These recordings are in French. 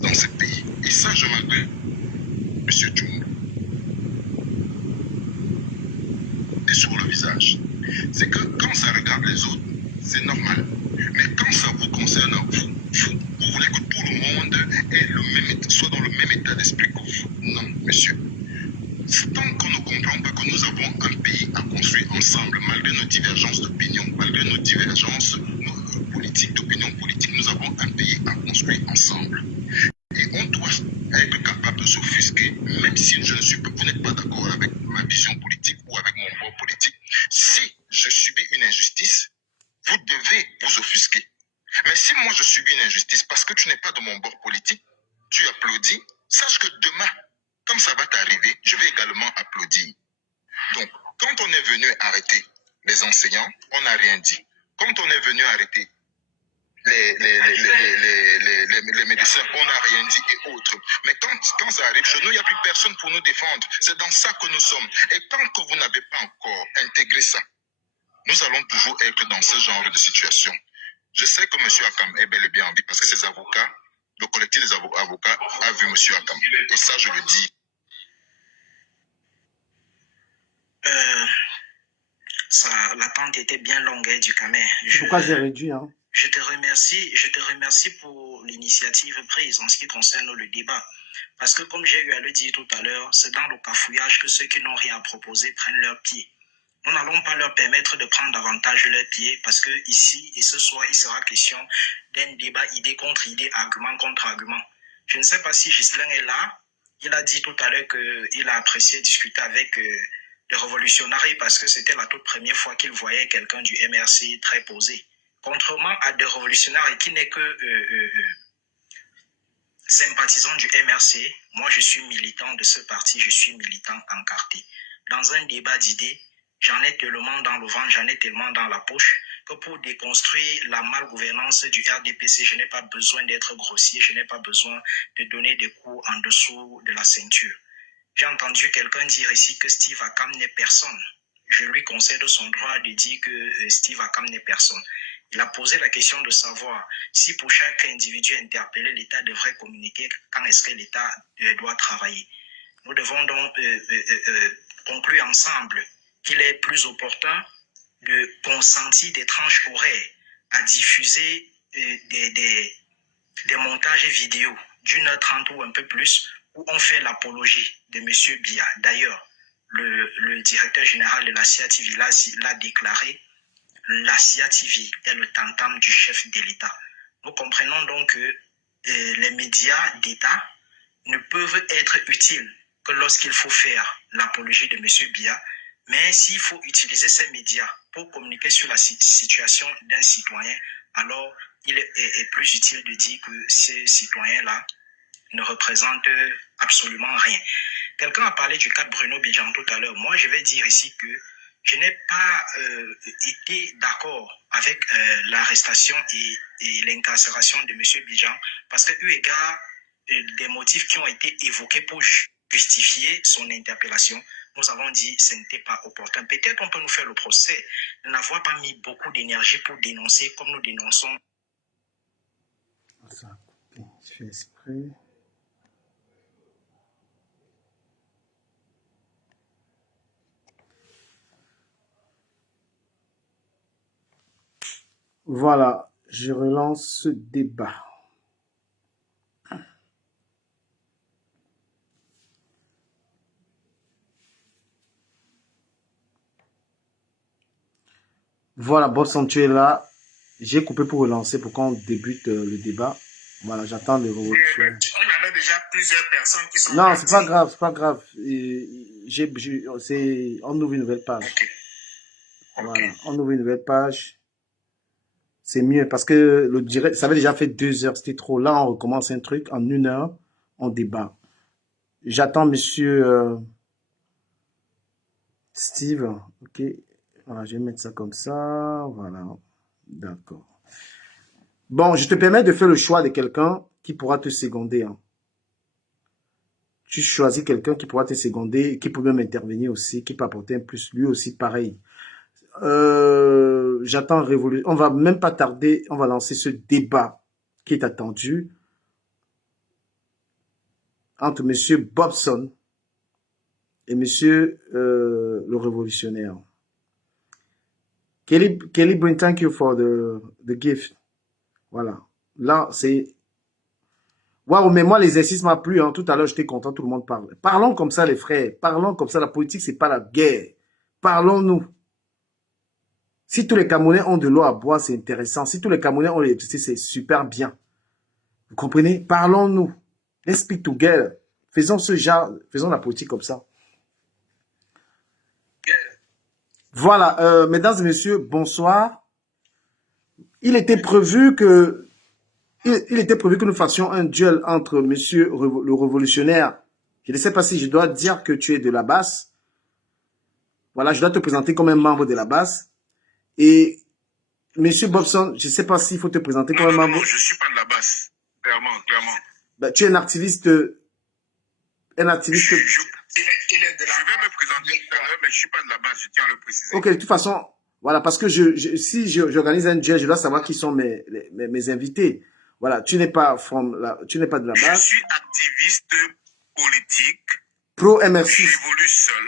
dans ce pays. Et ça, je m'adresse à M. Tchoumbou. Et sur le visage. C'est que quand ça regarde les autres, c'est normal. Mais quand ça vous concerne, vous voulez que tout le monde soit dans le même état d'esprit que vous. Non, monsieur. Tant qu'on ne comprend pas que nous avons un pays à construire ensemble, malgré nos divergences d'opinion, malgré nos divergences politiques, d'opinion politique, nous avons un pays à construire ensemble. Et on doit être capable de s'offusquer, même si vous n'êtes pas d'accord avec ma vision politique ou avec mon bord politique. Si je subis une injustice, vous devez vous offusquer. Mais si moi je subis une injustice parce que tu n'es pas de mon bord politique, tu applaudis, sache que demain, comme ça va t'arriver, je vais également applaudir. Donc, quand on est venu arrêter les enseignants, on n'a rien dit. Quand on est venu arrêter les médecins, on n'a rien dit et autres. Mais quand ça arrive chez nous, il n'y a plus personne pour nous défendre. C'est dans ça que nous sommes. Et tant que vous n'avez pas encore intégré ça, nous allons toujours être dans ce genre de situation. Je sais que M. Akam est bel et bien en vie parce que ses avocats, le collectif des avocats a vu M. Akam. Et ça, je le dis. L'attente était bien longue du Camer. Pourquoi j'ai réduit, hein? Je te remercie pour l'initiative prise en ce qui concerne le débat. Parce que comme j'ai eu à le dire tout à l'heure, c'est dans le cafouillage que ceux qui n'ont rien à proposer prennent leurs pieds. Nous n'allons pas leur permettre de prendre davantage leurs pieds parce que ici et ce soir, il sera question d'un débat idée contre idée, argument contre argument. Je ne sais pas si Ghislain est là. Il a dit tout à l'heure qu'il a apprécié discuter avec les révolutionnaires parce que c'était la toute première fois qu'il voyait quelqu'un du MRC très posé. Contrairement à des révolutionnaires qui n'est que sympathisant du MRC, moi je suis militant de ce parti, je suis militant encarté. Dans un débat d'idées, j'en ai tellement dans le ventre, j'en ai tellement dans la poche que pour déconstruire la malgouvernance du RDPC, je n'ai pas besoin d'être grossier, je n'ai pas besoin de donner des coups en dessous de la ceinture. J'ai entendu quelqu'un dire ici que Steve Akam n'est personne. Je lui concède son droit de dire que Steve Akam n'est personne. Il a posé la question de savoir si pour chaque individu interpellé, l'État devrait communiquer quand est-ce que l'État doit travailler. Nous devons donc conclure ensemble qu'il est plus opportun de consentir des tranches horaires à diffuser des montages vidéo d'1h30 ou un peu plus où on fait l'apologie de M. Biya. D'ailleurs, le directeur général de la CIA TV l'a déclaré. La CIA TV est le tantam du chef de l'État. Nous comprenons donc que les médias d'État ne peuvent être utiles que lorsqu'il faut faire l'apologie de M. Biya, mais s'il faut utiliser ces médias pour communiquer sur la situation d'un citoyen, alors il est plus utile de dire que ces citoyens-là ne représentent absolument rien. Quelqu'un a parlé du cas de Bruno Bidjan tout à l'heure. Moi, je vais dire ici que je n'ai pas été d'accord avec l'arrestation et l'incarcération de M. Bidjan parce que, eu égard des motifs qui ont été évoqués pour justifier son interpellation, nous avons dit que ce n'était pas opportun. Peut-être on peut nous faire le procès de n'avoir pas mis beaucoup d'énergie pour dénoncer comme nous dénonçons. Ça, je fais exprès. Voilà, je relance ce débat. Voilà, Bobson, tu es là. J'ai coupé pour relancer pour qu'on débute le débat. Voilà, j'attends les révolutionnaires. On avait déjà plusieurs personnes qui sont... Non, c'est pas grave, c'est pas grave. On ouvre une nouvelle page. Okay. Voilà, on ouvre une nouvelle page. C'est mieux parce que le direct, ça avait déjà fait 2 heures, c'était trop. Là, on recommence un truc. En 1 heure, on débat. J'attends monsieur Steve. Ok. Voilà, je vais mettre ça comme ça. Voilà. D'accord. Bon, je te permets de faire le choix de quelqu'un qui pourra te seconder. Hein. Tu choisis quelqu'un qui pourra te seconder, qui peut même intervenir aussi, qui peut apporter un plus, lui aussi pareil. J'attends révolution. On va même pas tarder, on va lancer ce débat qui est attendu. entre M. Bobson et M. le révolutionnaire. Kelly Bryn, thank you for the gift. Voilà. Là, c'est... Waouh, mais moi, l'exercice m'a plu. Hein. Tout à l'heure, j'étais content, tout le monde parle. Parlons comme ça, les frères. Parlons comme ça. La politique, c'est pas la guerre. Parlons-nous. Si tous les Camerounais ont de l'eau à boire, c'est intéressant. Si tous les Camerounais ont l'électricité, c'est super bien. Vous comprenez? Parlons-nous. Let's speak together. Faisons ce genre, faisons la politique comme ça. Voilà, mesdames et messieurs, bonsoir. Il était prévu que nous fassions un duel entre monsieur le révolutionnaire. Je ne sais pas si je dois dire que tu es de la basse. Voilà, je dois te présenter comme un membre de la basse. Et monsieur Bobson, je ne sais pas s'il faut te présenter comme un membre. Non, je ne suis pas de la basse. Clairement. Ben, tu es un activiste. Je vais me présenter tout à l'heure, mais je ne suis pas de la base, je tiens à le préciser. Ok, de toute façon, voilà, parce que si j'organise un duel, je dois savoir qui sont mes invités. Voilà, tu n'es pas de la base. Je suis activiste politique. Pro-MR6. J'évolue seul.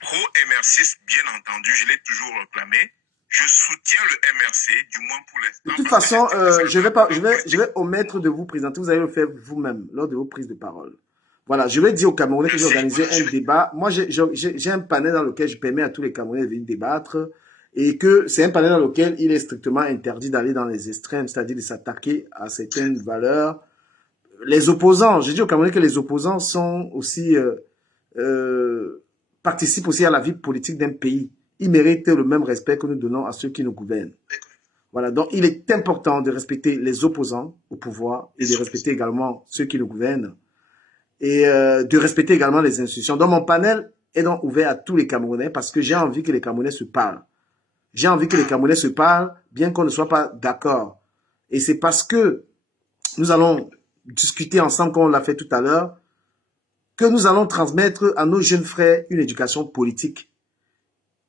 Pro-MR6, bien entendu, je l'ai toujours réclamé. Je soutiens le MRC, du moins pour l'instant. De toute façon, je vais omettre de vous présenter. Vous allez le faire vous-même lors de vos prises de parole. Voilà, je vais dire aux Camerounais que j'ai organisé un débat. Moi, j'ai un panel dans lequel je permets à tous les Camerounais de venir débattre et que c'est un panel dans lequel il est strictement interdit d'aller dans les extrêmes, c'est-à-dire de s'attaquer à certaines valeurs. Les opposants, je dis aux Camerounais que les opposants sont aussi, participent aussi à la vie politique d'un pays. Ils méritent le même respect que nous donnons à ceux qui nous gouvernent. Voilà, donc il est important de respecter les opposants au pouvoir et de respecter également ceux qui nous gouvernent. Et de respecter également les institutions. Donc, mon panel est donc ouvert à tous les Camerounais parce que j'ai envie que les Camerounais se parlent. J'ai envie que les Camerounais se parlent, bien qu'on ne soit pas d'accord. Et c'est parce que nous allons discuter ensemble, comme on l'a fait tout à l'heure, que nous allons transmettre à nos jeunes frères une éducation politique.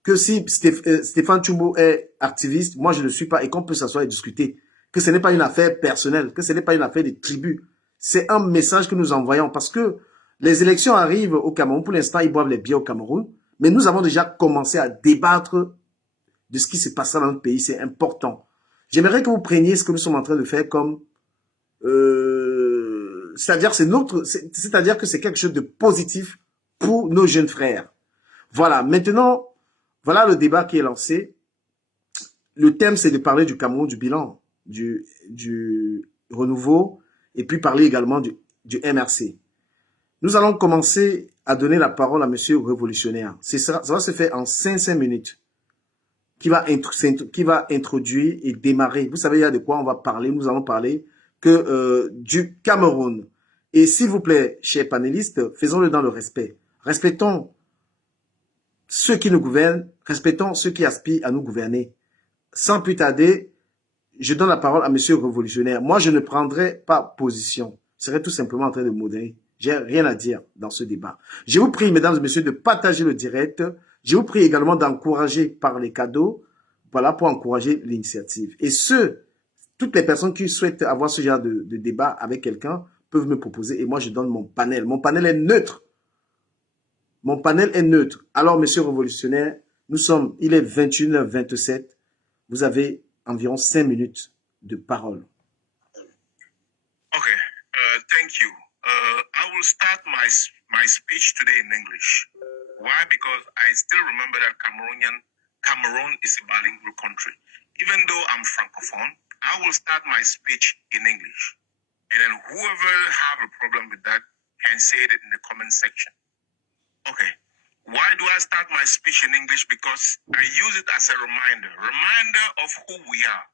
Que si Stéphane Tchoumbou est activiste, moi je ne le suis pas, et qu'on peut s'asseoir et discuter. Que ce n'est pas une affaire personnelle, que ce n'est pas une affaire des tribus. C'est un message que nous envoyons parce que les élections arrivent au Cameroun. Pour l'instant, ils boivent les bières au Cameroun. Mais nous avons déjà commencé à débattre de ce qui se passe dans notre pays. C'est important. J'aimerais que vous preniez ce que nous sommes en train de faire comme... c'est-à-dire que c'est quelque chose de positif pour nos jeunes frères. Voilà. Maintenant, voilà le débat qui est lancé. Le thème, c'est de parler du Cameroun, du bilan, du renouveau, et puis parler également du MRC. Nous allons commencer à donner la parole à monsieur révolutionnaire. Ça va se faire en 5 minutes. Qui va introduire et démarrer. Vous savez, il y a de quoi on va parler. Nous allons parler que du Cameroun. Et s'il vous plaît, chers panélistes, faisons-le dans le respect. Respectons ceux qui nous gouvernent. Respectons ceux qui aspirent à nous gouverner. Sans plus tarder, je donne la parole à monsieur révolutionnaire. Moi, je ne prendrai pas position. Je serai tout simplement en train de modérer. J'ai rien à dire dans ce débat. Je vous prie, mesdames et messieurs, de partager le direct. Je vous prie également d'encourager par les cadeaux, voilà, pour encourager l'initiative. Et toutes les personnes qui souhaitent avoir ce genre de débat avec quelqu'un peuvent me proposer et moi, je donne mon panel. Mon panel est neutre. Mon panel est neutre. Alors, monsieur révolutionnaire, il est 21h27. Vous avez environ 5 minutes de parole. Okay, thank you. I will start my speech today in English. Why? Because I still remember that Cameroon is a bilingual country. Even though I'm Francophone, I will start my speech in English. And then whoever have a problem with that can say it in the comment section. Okay. Why do I start my speech in English? Because I use it as a reminder of who we are.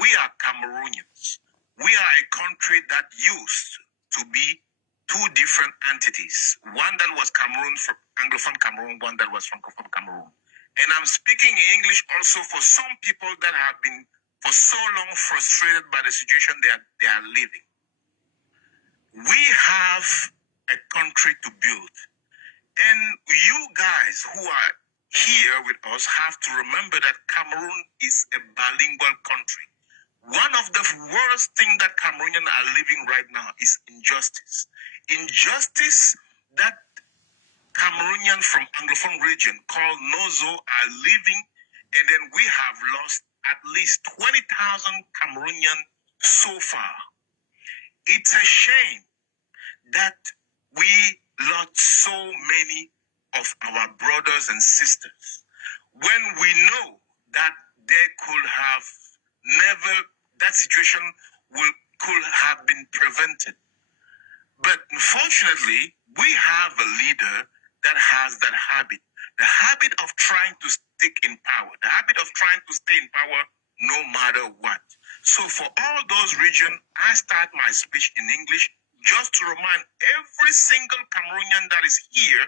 We are Cameroonians. We are a country that used to be two different entities. One that was Cameroon, Anglophone Cameroon, one that was Francophone Cameroon. And I'm speaking in English also for some people that have been for so long frustrated by the situation they are living. We have a country to build. And you guys who are here with us have to remember that Cameroon is a bilingual country. One of the worst things that Cameroonians are living right now is injustice. injustice that Cameroonians from Anglophone region called Nozo are living, and then we have lost at least 20,000 Cameroonians so far. It's a shame that we lost so many of our brothers and sisters when we know that they could have never, that situation could have been prevented. But unfortunately, we have a leader that has that habit, the habit of trying to stick in power, the habit of trying to stay in power no matter what. So for all those regions, I start my speech in English just to remind every single Cameroonian that is here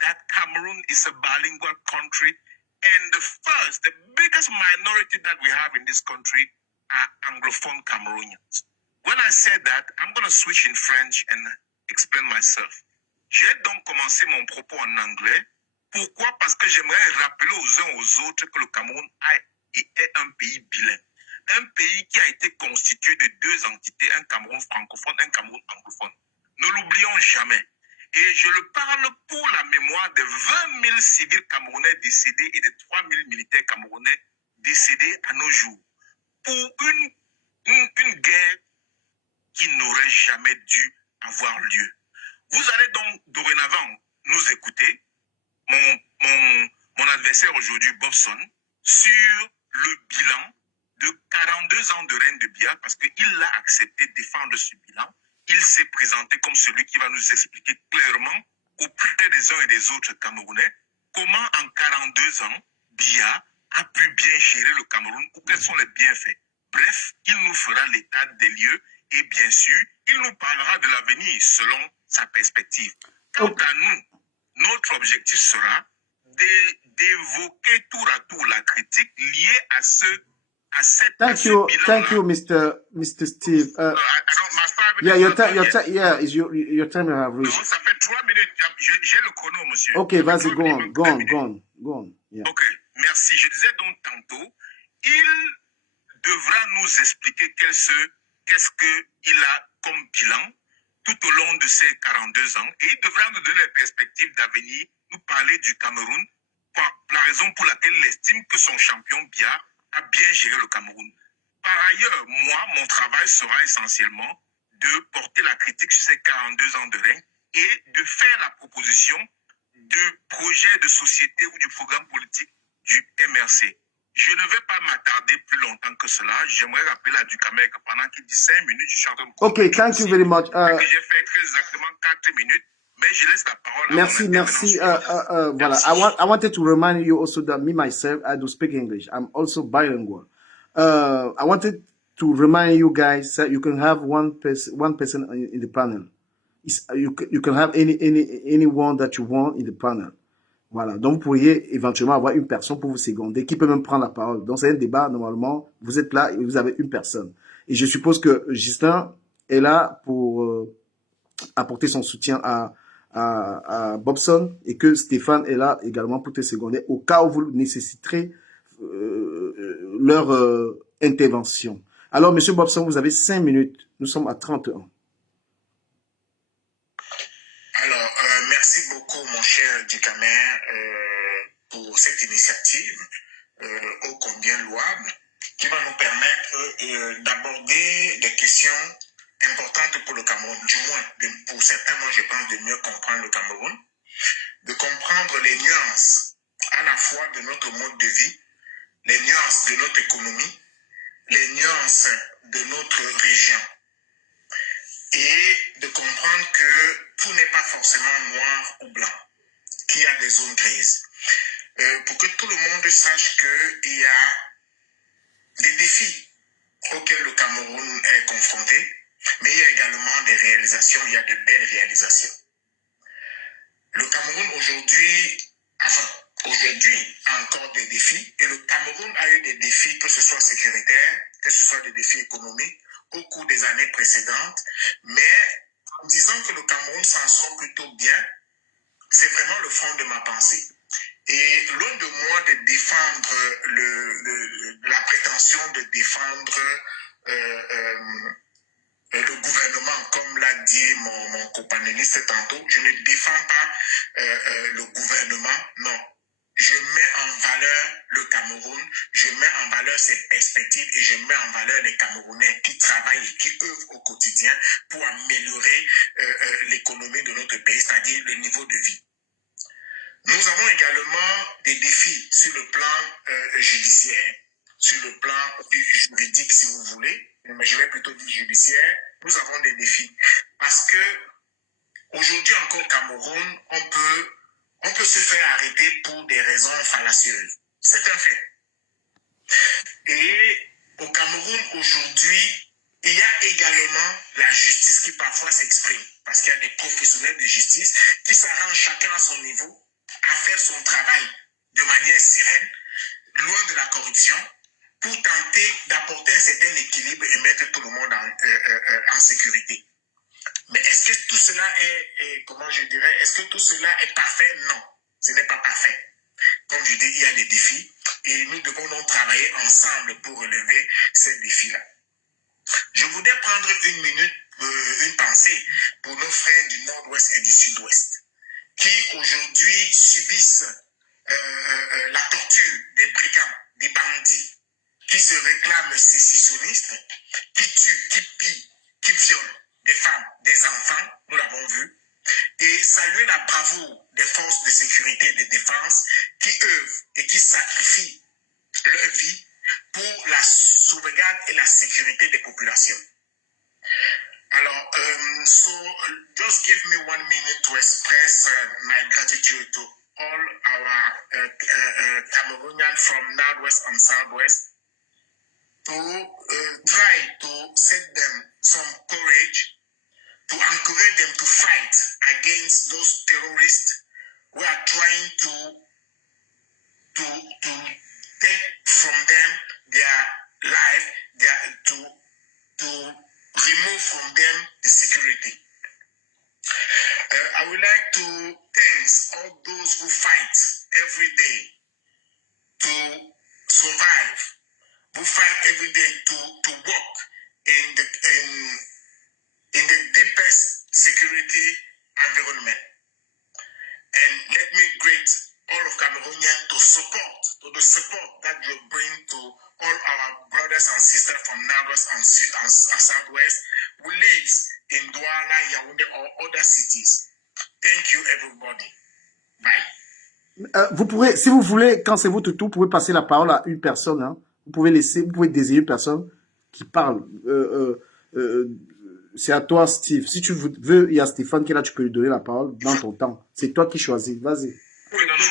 that Cameroon is a bilingual country, and the biggest minority that we have in this country are Anglophone Cameroonians. When I said that, I'm going to switch in French and explain myself. J'ai donc commencé mon propos en anglais. Pourquoi? Parce que j'aimerais rappeler aux uns aux autres que le Cameroun est un pays bilingue. Un pays qui a été constitué de deux entités, un Cameroun francophone, un Cameroun anglophone. Ne l'oublions jamais. Et je le parle pour la mémoire de 20 000 civils camerounais décédés et de 3 000 militaires camerounais décédés à nos jours. Pour une guerre qui n'aurait jamais dû avoir lieu. Vous allez donc dorénavant nous écouter, mon adversaire aujourd'hui, Bobson, sur le bilan de 42 ans de règne de Biya, parce qu'il a accepté de défendre ce bilan. Il s'est présenté comme celui qui va nous expliquer clairement, auprès des uns et des autres Camerounais, comment en 42 ans, Biya a pu bien gérer le Cameroun, ou quels sont les bienfaits. Bref, il nous fera l'état des lieux et bien sûr, il nous parlera de l'avenir selon sa perspective. Quant à nous, notre objectif sera d'évoquer tour à tour la critique liée à cette Thank you, Mr. Steve. Your time you have reached. Non, ça fait 3 minutes. J'ai le chrono, monsieur. Ok, vas-y, go on. Yeah. Ok, merci. Je disais donc tantôt, il devra nous expliquer qu'est-ce qu'il a comme bilan tout au long de ces 42 ans, et il devra nous donner les perspectives d'avenir, nous parler du Cameroun, la raison pour laquelle il estime que son champion Biya a bien géré le Cameroun. Par ailleurs, moi, mon travail sera essentiellement de porter la critique sur ces 42 ans de règne et de faire la proposition de projet de société ou du programme politique du MRC. Je ne vais pas m'attarder plus longtemps que cela. J'aimerais rappeler à Dukamer que pendant qu'il dit 5 minutes, je suis en train de... Ok, thank you very much. J'ai fait exactement 4 minutes, mais je laisse la parole à merci. Voilà. I wanted to remind you also that me, myself, I do speak English. I'm also bilingual. I wanted to remind you guys that you can have one person in the panel. You can have anyone that you want in the panel. Voilà, donc vous pourriez éventuellement avoir une personne pour vous seconder, qui peut même prendre la parole. Donc c'est un débat, normalement, vous êtes là et vous avez une personne. Et je suppose que Justin est là pour apporter son soutien à Bobson, et que Stéphane est là également pour te seconder au cas où vous nécessiterez leur intervention. Alors, Monsieur Bobson, vous avez 5 minutes. Nous sommes à 31. Alors, merci beaucoup, mon cher Dukamer, pour cette initiative ô combien louable, qui va nous permettre d'aborder des questions importantes pour le Cameroun, du moins, pour certains, moi je pense, de mieux comprendre le Cameroun, de comprendre les nuances à la fois de notre mode de vie, les nuances de notre économie, les nuances de notre région, et de comprendre que tout n'est pas forcément noir ou blanc, qu'il y a des zones grises. Pour que tout le monde sache qu'il y a des défis auxquels le Cameroun est confronté, mais il y a également des réalisations, il y a de belles réalisations. Le Cameroun aujourd'hui a encore des défis, et le Cameroun a eu des défis, que ce soit sécuritaires, que ce soit des défis économiques, au cours des années précédentes, mais en disant que le Cameroun s'en sort plutôt bien, c'est vraiment le fond de ma pensée. Et loin de moi de défendre la prétention de défendre le gouvernement, comme l'a dit mon copanéliste tantôt, je ne défends pas le gouvernement, non. Je mets en valeur le Cameroun, je mets en valeur ses perspectives et je mets en valeur les Camerounais qui travaillent et qui œuvrent au quotidien pour améliorer l'économie de notre pays, c'est-à-dire le niveau de vie. Nous avons également des défis sur le plan judiciaire, sur le plan juridique si vous voulez, mais je vais plutôt dire judiciaire. Nous avons des défis parce que aujourd'hui encore au Cameroun, on peut se faire arrêter pour des raisons fallacieuses. C'est un fait. Et au Cameroun aujourd'hui, il y a également la justice qui parfois s'exprime parce qu'il y a des professionnels de justice qui s'arrangent chacun à son niveau à faire son travail de manière sereine, loin de la corruption, pour tenter d'apporter un certain équilibre et mettre tout le monde en sécurité. Mais est-ce que tout cela comment je dirais, est-ce que tout cela est parfait? Non, ce n'est pas parfait. Comme je dis, il y a des défis et nous devons donc travailler ensemble pour relever ces défis-là. Je voudrais prendre une minute, une pensée pour nos frères du Nord-Ouest et du Sud-Ouest qui aujourd'hui subissent la torture des brigands, des bandits, qui se réclament sécessionnistes, qui tuent, qui pillent, qui violent des femmes, des enfants, nous l'avons vu, et saluer la bravoure des forces de sécurité et de défense qui œuvrent et qui sacrifient leur vie pour la sauvegarde et la sécurité des populations. Alors, just give me 1 minute to express my gratitude to all our Cameroonians from Northwest and Southwest to try to set them some courage, to encourage them to fight against those terrorists who are trying to take from them their life, to remove from them the security. I would like to thank all those who fight every day to survive, who fight every day to work in the deepest security environment. And let me greet all of Cameroonians to the support that you bring to all our brothers and sisters from Northwest and Southwest who live in Douala, Yaoundé or other cities. Thank you everybody. Bye. Vous pourrez, si vous voulez, quand c'est votre tour, vous pouvez passer la parole à une personne. Hein. Vous pouvez désigner une personne qui parle. C'est à toi, Steve. Si tu veux, il y a Stéphane qui est là, tu peux lui donner la parole dans ton temps. C'est toi qui choisis. Vas-y. Oui, dans le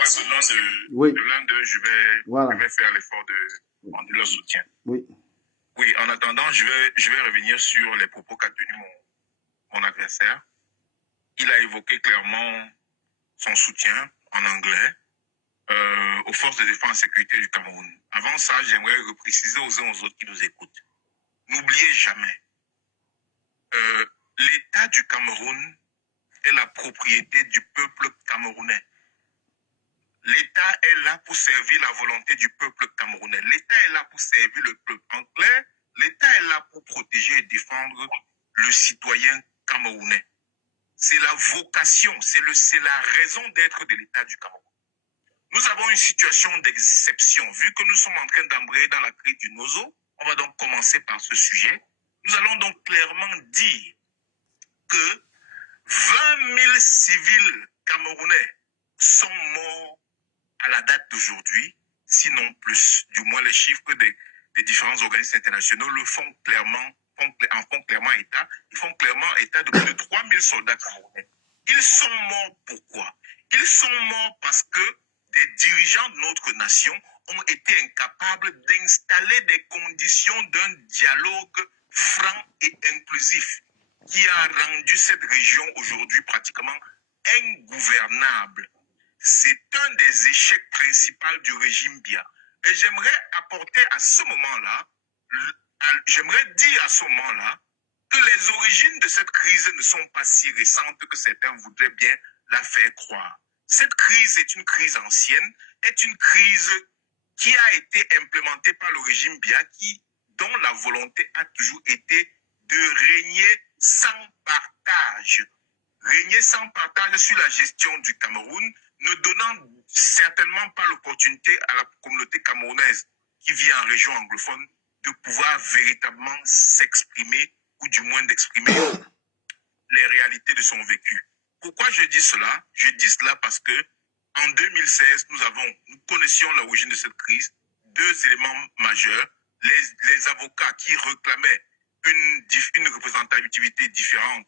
raisonnement de l'un d'eux, je vais faire l'effort de leur soutien. Oui. Oui, en attendant, je vais revenir sur les propos qu'a tenus mon adversaire. Il a évoqué clairement son soutien en anglais aux forces de défense et sécurité du Cameroun. Avant ça, j'aimerais repréciser aux uns aux autres qui nous écoutent. N'oubliez jamais, l'État du Cameroun est la propriété du peuple camerounais. L'État est là pour servir la volonté du peuple camerounais. L'État est là pour servir le peuple. En clair, l'État est là pour protéger et défendre le citoyen camerounais. C'est la vocation, c'est la raison d'être de l'État du Cameroun. Nous avons une situation d'exception. Vu que nous sommes en train d'embrayer dans la crise du Nozo, on va donc commencer par ce sujet. Nous allons donc clairement dire que 20 000 civils camerounais sont morts à la date d'aujourd'hui, sinon plus. Du moins, les chiffres des différents organismes internationaux le font clairement, en font clairement état. Ils font clairement état de plus de 3 000 soldats camerounais. Ils sont morts pourquoi? Ils sont morts parce que des dirigeants de notre nation ont été incapables d'installer des conditions d'un dialogue franc et inclusif qui a rendu cette région aujourd'hui pratiquement ingouvernable. C'est un des échecs principaux du régime Biya. Et j'aimerais apporter à ce moment-là, j'aimerais dire à ce moment-là que les origines de cette crise ne sont pas si récentes que certains voudraient bien la faire croire. Cette crise est une crise ancienne, est une crise qui a été implémentée par le régime Biya, dont la volonté a toujours été de régner sans partage. Régner sans partage sur la gestion du Cameroun, ne donnant certainement pas l'opportunité à la communauté camerounaise qui vit en région anglophone de pouvoir véritablement s'exprimer ou du moins d'exprimer les réalités de son vécu. Pourquoi je dis cela? Je dis cela parce que en 2016, nous connaissions l'origine de cette crise, deux éléments majeurs, les avocats qui réclamaient une représentativité différente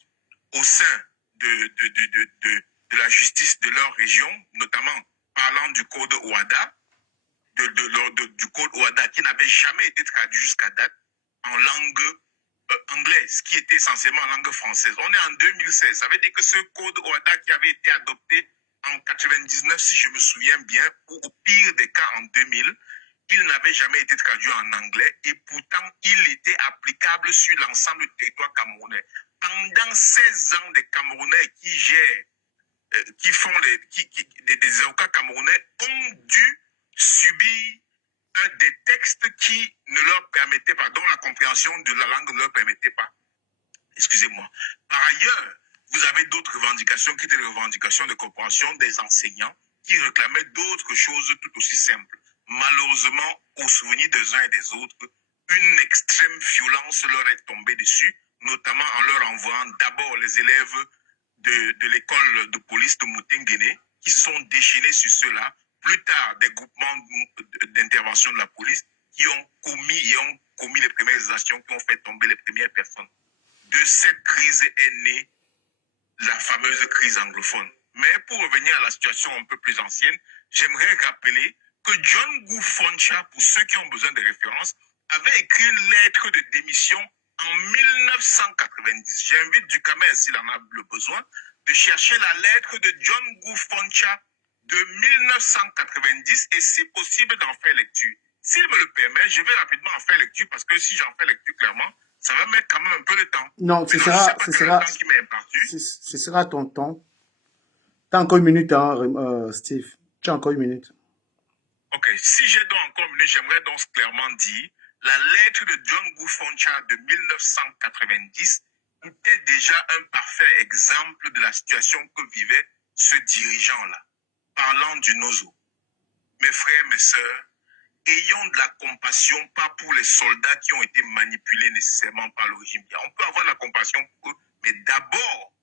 au sein de la justice de leur région, notamment parlant du code OHADA, du code OHADA qui n'avait jamais été traduit jusqu'à date en langue anglaise, qui était essentiellement en langue française. On est en 2016, ça veut dire que ce code OHADA qui avait été adopté en 99, si je me souviens bien, ou au pire des cas en 2000, il n'avait jamais été traduit en anglais et pourtant il était applicable sur l'ensemble du territoire camerounais. Pendant 16 ans, des Camerounais qui gèrent, des avocats camerounais ont dû subir des textes qui ne leur permettaient pas, dont la compréhension de la langue ne leur permettait pas. Excusez-moi. Par ailleurs, vous avez d'autres revendications qui étaient les revendications de compréhension des enseignants qui réclamaient d'autres choses tout aussi simples. Malheureusement, au souvenir des uns et des autres, une extrême violence leur est tombée dessus, notamment en leur envoyant d'abord les élèves de l'école de police de Moutenguene, qui sont déchaînés sur ceux-là, plus tard des groupements d'intervention de la police qui ont commis les premières actions qui ont fait tomber les premières personnes. De cette crise est née la fameuse crise anglophone. Mais pour revenir à la situation un peu plus ancienne, j'aimerais rappeler que John Gu Foncha, pour ceux qui ont besoin de références, avait écrit une lettre de démission en 1990. J'invite Ducamer, s'il en a le besoin, de chercher la lettre de John Gu Foncha de 1990 et si possible d'en faire lecture. S'il me le permet, je vais rapidement en faire lecture parce que si j'en fais lecture clairement, ça va mettre quand même un peu de temps. Non, ce sera ton temps. Tu as encore une minute, hein, Steve. Tu as encore une minute. Ok, si j'ai donc encore une minute, j'aimerais donc clairement dire la lettre de John Gu Foncha de 1990 était déjà un parfait exemple de la situation que vivait ce dirigeant-là. Parlant du Nozo. Mes frères, mes sœurs, ayons de la compassion, pas pour les soldats qui ont été manipulés nécessairement par le régime. On peut avoir de la compassion pour eux, mais d'abord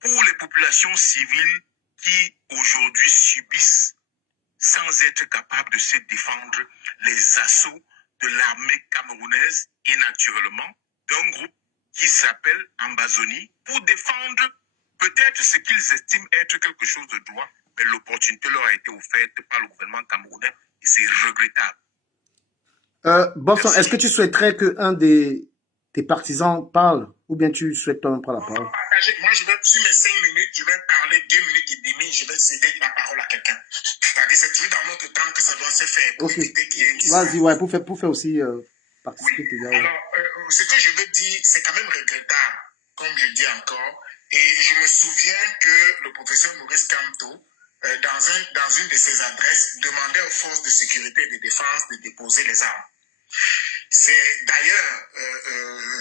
pour les populations civiles qui aujourd'hui subissent, sans être capables de se défendre, les assauts de l'armée camerounaise et naturellement d'un groupe qui s'appelle Ambazoni pour défendre peut-être ce qu'ils estiment être quelque chose de droit, mais l'opportunité leur a été offerte par le gouvernement camerounais et c'est regrettable. Boston, est-ce que tu souhaiterais qu'un des tes partisans parlent ou bien tu souhaites toi-même prendre la parole? Moi, je vais, sur mes 5 minutes, je vais parler 2 minutes et demie, je vais céder la parole à quelqu'un. C'est-à-dire, c'est toujours dans notre temps que ça doit se faire. Ok. Vas-y, ouais, pour faire aussi participer tes gars. Alors, ce que je veux dire, c'est quand même regrettable, comme je dis encore. Et je me souviens que le professeur Maurice Kamto, dans une de ses adresses, demandait aux forces de sécurité et de défense de déposer les armes. C'est d'ailleurs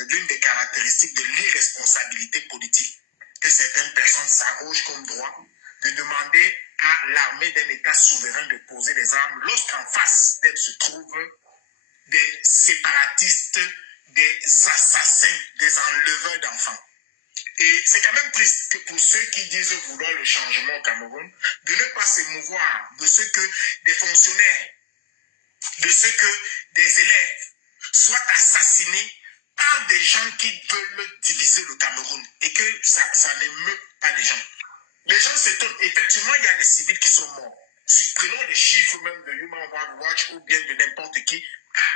l'une des caractéristiques de l'irresponsabilité politique que certaines personnes s'arrogent comme droit de demander à l'armée d'un État souverain de poser les armes lorsqu'en face d'elle se trouvent des séparatistes, des assassins, des enleveurs d'enfants. Et c'est quand même triste que pour ceux qui disent vouloir le changement au Cameroun, de ne pas s'émouvoir de ce que des fonctionnaires, de ce que des élèves soient assassinés par des gens qui veulent diviser le Cameroun et que ça n'émeut pas les gens. Les gens s'étonnent. Effectivement, il y a des civils qui sont morts. Prenons les chiffres même de Human Rights Watch ou bien de n'importe qui.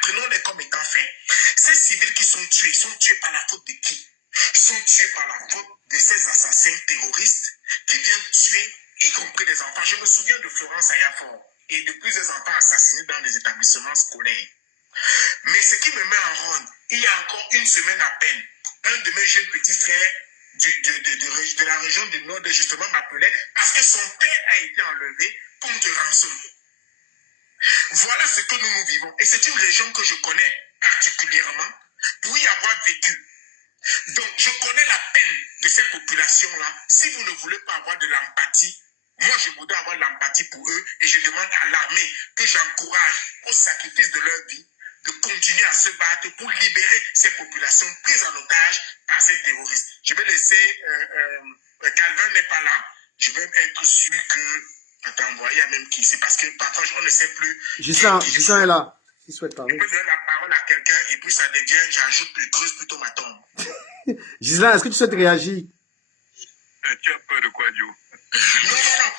Prenons-les comme étant faits. Ces civils qui sont tués par la faute de qui? Ils sont tués par la faute de ces assassins terroristes qui viennent tuer, y compris les enfants. Je me souviens de Florence Ayafor et de plusieurs enfants assassinés dans les établissements scolaires. Mais ce qui me met en ronde, il y a encore une semaine à peine, un de mes jeunes petits frères de la région du Nord, justement, m'appelait parce que son père a été enlevé contre rançon. Voilà ce que nous vivons. Et c'est une région que je connais particulièrement pour y avoir vécu. Donc, je connais la peine de ces populations-là. Si vous ne voulez pas avoir de l'empathie, moi, je voudrais avoir de l'empathie pour eux et je demande à l'armée que j'encourage au sacrifice de leur vie de continuer à se battre pour libérer ces populations prises en otage par ces terroristes. Je vais laisser Calvin n'est pas là. Je vais être sûr que... Attends, il y a même qui, c'est parce que parfois on ne sait plus. Gislain est là. Il souhaite Je parler. peux donner la parole à quelqu'un et puis ça devient, j'ajoute, je creuse plutôt ma tombe. Gislain, est-ce que tu souhaites réagir? Tu as peur de quoi, Dio? Non.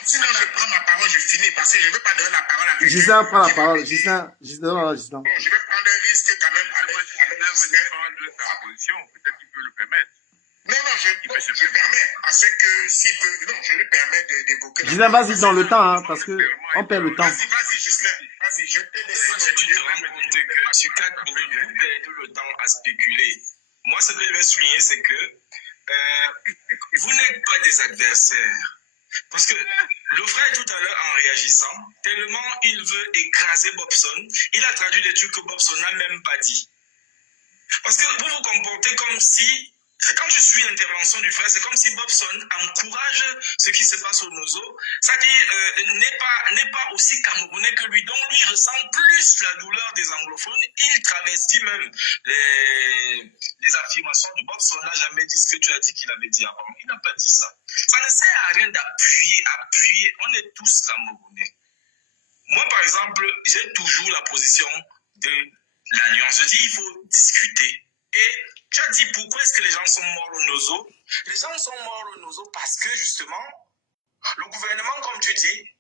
Sinon, je prends ma parole, je finis parce que je ne veux pas donner la parole à quelqu'un. Gislain, prends la parole. Gislain. Bon, je vais prendre un risque quand même avec sa position. Peut-être qu'il peut le permettre. Non, je permets à ce que s'il peut. Non, je lui permets d'évoquer. Gislain, vas-y dans le temps, hein, parce que on perd le temps. Vas-y, Gislain. Vas-y, je te laisse. Tu te rends compte que sur 4 minutes, vous perdez le temps à spéculer. Moi, ce que je vais souligner, c'est que vous n'êtes pas des adversaires. Parce que le frère, tout à l'heure, en réagissant, tellement il veut écraser Bobson, il a traduit des trucs que Bobson n'a même pas dit. Parce que vous vous comportez comme si, quand je suis l'intervention du frère, c'est comme si Bobson encourage ce qui se passe au Nozo, c'est-à-dire n'est pas aussi camerounais que lui, donc lui ressent plus la douleur des anglophones, il travestit même les affirmations de Bobson, n'a jamais dit ce que tu as dit qu'il avait dit avant, il n'a pas dit ça. Ça ne sert à rien d'appuyer, on est tous camerounais. Moi, par exemple, j'ai toujours la position de l'Alliance. Je dis, il faut discuter. Et tu as dit, pourquoi est-ce que les gens sont morts au Nozo? Les gens sont morts au Nozo parce que, justement, le gouvernement, comme tu dis,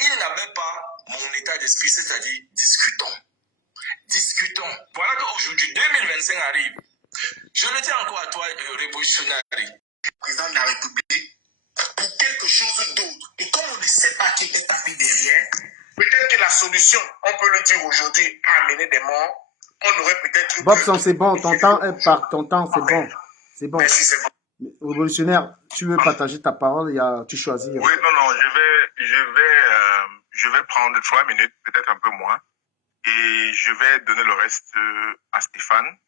il n'avait pas mon état d'esprit, c'est-à-dire, discutons. Discutons. Voilà qu'aujourd'hui, 2025 arrive. Je le dis encore à toi, révolutionnaire, Président de la République, pour quelque chose d'autre. Et comme on ne sait pas qui est tapé derrière, peut-être que la solution, on peut le dire aujourd'hui, à amener des morts, on aurait peut-être... Bobson, c'est bon, ton temps est par ton temps, c'est bon. C'est bon. Merci, c'est bon. Révolutionnaire, tu veux partager ta parole, tu choisis. Oui, non, je vais prendre 3 minutes, peut-être un peu moins, et je vais donner le reste à Stéphane.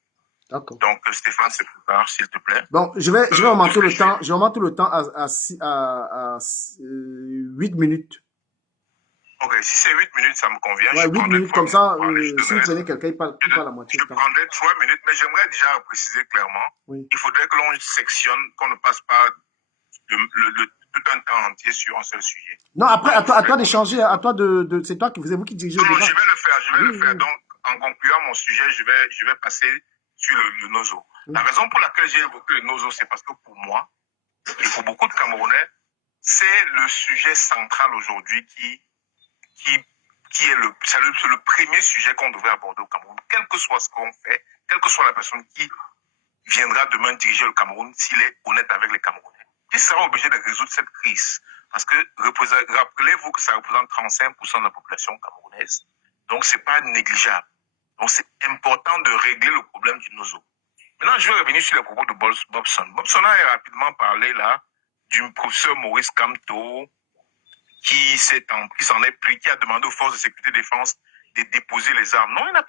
D'accord. Donc, Stéphane, se prépare, s'il te plaît. Bon, je vais augmenter le temps. Je vais augmenter le temps à 8 minutes. Ok, si c'est 8 minutes, ça me convient. Ouais, 8 minutes, comme ça, si vous prenez quelqu'un, il parle la moitié du temps. Je prendrai 3 minutes, mais j'aimerais déjà préciser clairement, oui. Il faudrait que l'on sectionne, qu'on ne passe pas tout un temps entier sur un seul sujet. Non, après, à toi d'échanger, c'est toi c'est vous qui dirigez. Non, je vais le faire. Donc, en concluant mon sujet, je vais passer sur le Nozo. La raison pour laquelle j'ai évoqué le Nozo, c'est parce que pour moi, et pour beaucoup de Camerounais, c'est le sujet central aujourd'hui qui est le premier sujet qu'on devrait aborder au Cameroun. Quel que soit ce qu'on fait, quelle que soit la personne qui viendra demain diriger le Cameroun, s'il est honnête avec les Camerounais, il sera obligé de résoudre cette crise. Parce que rappelez-vous que ça représente 35% de la population camerounaise. Donc, c'est pas négligeable. Donc, c'est important de régler le problème du Nozo. Maintenant, je vais revenir sur les propos de Bobson. Bobson a rapidement parlé là du professeur Maurice Kamto qui s'en est pris, qui a demandé aux forces de sécurité et de défense de déposer les armes. Non, il n'a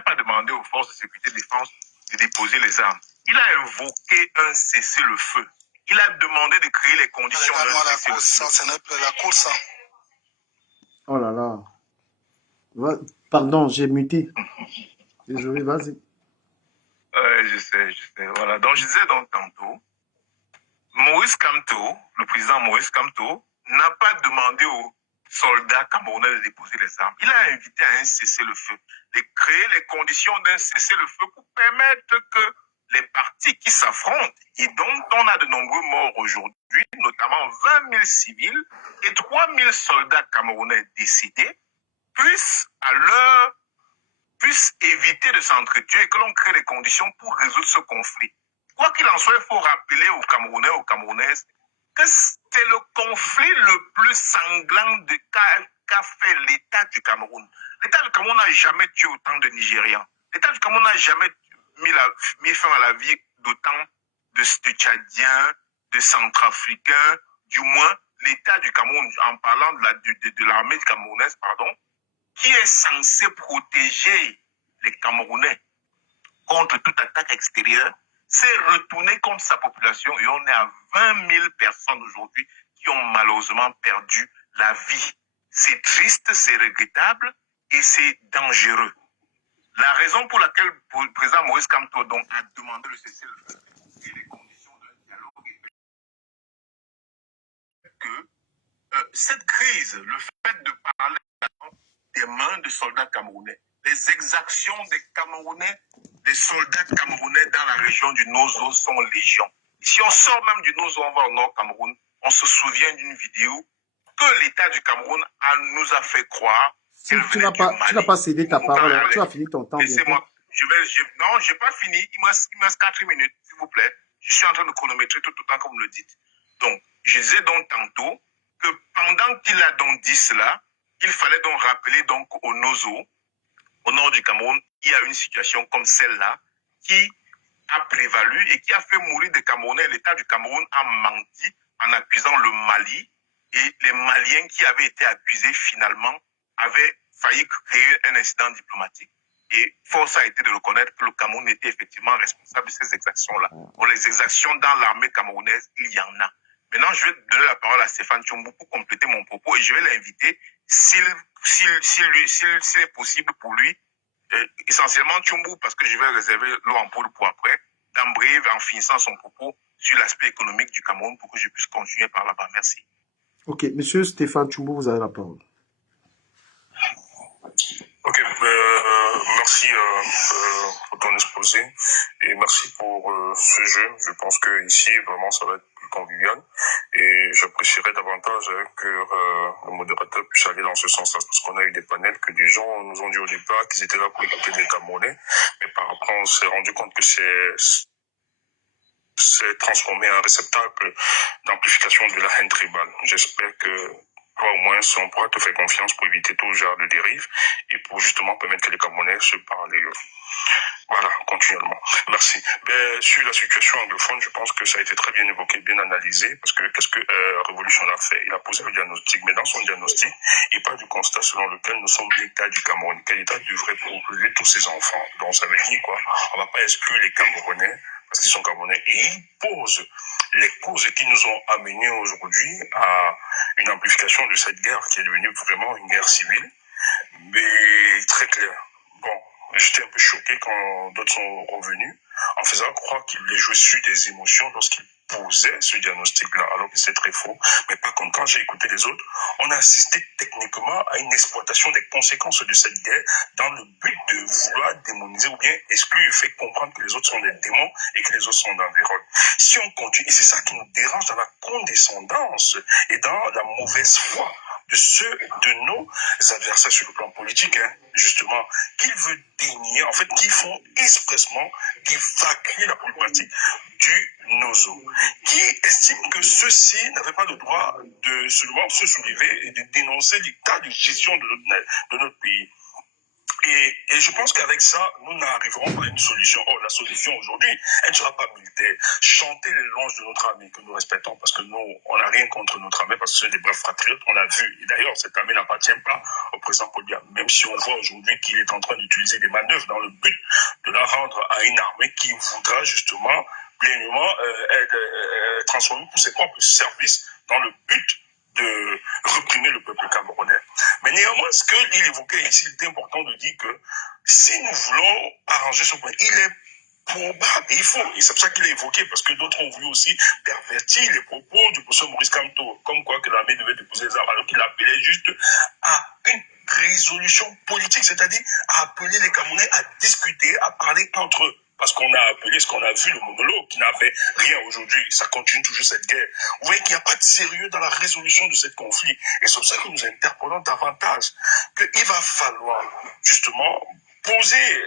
pas demandé aux forces de sécurité et de défense de déposer les armes. Il a invoqué un cessez-le-feu. Il a demandé de créer les conditions d'un cessez-le-feu. Ce n'est plus la course. Oh là là. Pardon, j'ai muté. Désolé, vas-y. Je sais. Voilà. Donc, je disais donc tantôt, Maurice Kamto, le président Maurice Kamto, n'a pas demandé aux soldats camerounais de déposer les armes. Il a invité à un cessez-le-feu, de créer les conditions d'un cessez-le-feu pour permettre que les partis qui s'affrontent, et dont on a de nombreux morts aujourd'hui, notamment 20 000 civils et 3 000 soldats camerounais décédés, puissent éviter de s'entretuer et que l'on crée les conditions pour résoudre ce conflit. Quoi qu'il en soit, il faut rappeler aux Camerounais, aux Camerounaises, que c'est le conflit le plus sanglant qu'a fait l'État du Cameroun. L'État du Cameroun n'a jamais tué autant de Nigérians. L'État du Cameroun n'a jamais mis fin à la vie d'autant de Tchadiens, de Centrafricains. Du moins, l'État du Cameroun, en parlant de l'armée camerounaise, qui est censé protéger les Camerounais contre toute attaque extérieure, s'est retourné contre sa population et on est à 20 000 personnes aujourd'hui qui ont malheureusement perdu la vie. C'est triste, c'est regrettable et c'est dangereux. La raison pour laquelle le président Maurice Kamto donc, a demandé le cessez-le-feu et les conditions d'un dialogue est que cette crise, le fait de parler des mains de soldats camerounais, les exactions des Camerounais, des soldats camerounais dans la région du Nozo sont légion. Si on sort même du Nozo, on va au Nord Cameroun, on se souvient d'une vidéo que l'État du Cameroun nous a fait croire. Si tu n'as pas cédé ta parole, tu as fini ton temps. Laissez-moi, non, je n'ai pas fini, il me reste 4 minutes, s'il vous plaît. Je suis en train de chronométrer tout le temps comme vous le dites. Donc, je disais donc tantôt que pendant qu'il a donc dit cela, il fallait donc rappeler donc au Nozo, au nord du Cameroun, il y a une situation comme celle-là qui a prévalu et qui a fait mourir des Camerounais. L'État du Cameroun a menti en accusant le Mali et les Maliens qui avaient été accusés finalement avaient failli créer un incident diplomatique. Et force a été de reconnaître que le Cameroun était effectivement responsable de ces exactions-là. Pour les exactions dans l'armée camerounaise, il y en a. Maintenant, je vais donner la parole à Stéphane Tchombo pour compléter mon propos et je vais l'inviter, s'il est possible pour lui, essentiellement Tchombo, parce que je vais réserver l'eau en poudre pour après, d'embrayer en finissant son propos sur l'aspect économique du Cameroun pour que je puisse continuer par là-bas. Merci. Ok, monsieur Stéphane Tchombo, vous avez la parole. Ok, merci pour ton exposé et merci pour ce jeu. Je pense que ici vraiment ça va être plus convivial et j'apprécierais davantage que le modérateur puisse aller dans ce sens-là parce qu'on a eu des panels que des gens nous ont dit au départ qu'ils étaient là pour écouter des Camerounais, mais par après on s'est rendu compte que c'est transformé en réceptacle d'amplification de la haine tribale. J'espère que toi, au moins, on pourra te faire confiance pour éviter tout genre de dérive et pour justement permettre que les Camerounais se parlent. Voilà, continuellement. Merci. Sur la situation anglophone, je pense que ça a été très bien évoqué, bien analysé, parce que qu'est-ce que Révolution a fait? Il a posé le diagnostic, mais dans son diagnostic, il parle du constat selon lequel nous sommes l'État du Cameroun, que l'État devrait protéger tous ses enfants. Donc ça veut dire quoi? On va pas exclure les Camerounais, parce qu'ils sont Camerounais, et il pose les causes qui nous ont amenés aujourd'hui à une amplification de cette guerre qui est devenue vraiment une guerre civile, mais très claire. Bon, j'étais un peu choqué quand d'autres sont revenus, en faisant croire qu'il les jouait sur des émotions lorsqu'il posait ce diagnostic-là, alors que c'est très faux. Mais par contre, quand j'ai écouté les autres, on a assisté techniquement à une exploitation des conséquences de cette guerre dans le but de vouloir démoniser ou bien exclure et faire comprendre que les autres sont des démons et que les autres sont dans des rôles. Si on continue, et c'est ça qui nous dérange dans la condescendance et dans la mauvaise foi de ceux de nos adversaires sur le plan politique, justement, qu'ils veulent dénier, en fait, qui font expressement d'évacuer la problématique du Nozo, qui estiment que ceux-ci n'avaient pas le droit de seulement se soulever et de dénoncer l'état de gestion de notre pays. Et je pense qu'avec ça, nous n'arriverons pas à une solution. Oh, la solution aujourd'hui, elle ne sera pas militaire. Chanter les louanges de notre armée que nous respectons, parce que nous, on n'a rien contre notre armée, parce que c'est des braves patriotes, on l'a vu. Et d'ailleurs, cette armée n'appartient pas au président Paul Biya, même si on voit aujourd'hui qu'il est en train d'utiliser des manœuvres dans le but de la rendre à une armée qui voudra justement pleinement être transformée pour ses propres services dans le but de réprimer le peuple camerounais. Mais néanmoins, ce qu'il évoquait ici, il est important de dire que si nous voulons arranger ce point, il est probable, il faut, et c'est pour ça qu'il est évoqué, parce que d'autres ont voulu aussi pervertir les propos du professeur Maurice Kamto, comme quoi que l'armée devait déposer les armes, alors qu'il appelait juste à une résolution politique, c'est-à-dire à appeler les Camerounais à discuter, à parler entre eux. Parce qu'on a appelé ce qu'on a vu, le monologue, qui n'avait rien aujourd'hui. Ça continue toujours cette guerre. Vous voyez qu'il n'y a pas de sérieux dans la résolution de ce conflit. Et c'est pour ça que nous interpellons davantage qu'il va falloir, justement, poser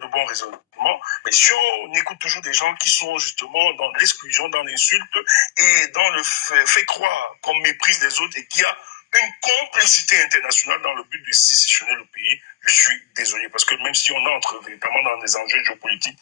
de bons raisonnements. Mais si on écoute toujours des gens qui sont, justement, dans l'exclusion, dans l'insulte, et dans le fait croire qu'on méprise les autres, et qu'il y a une complicité internationale dans le but de sécessionner le pays, je suis désolé, parce que même si on entre véritablement dans des enjeux géopolitiques,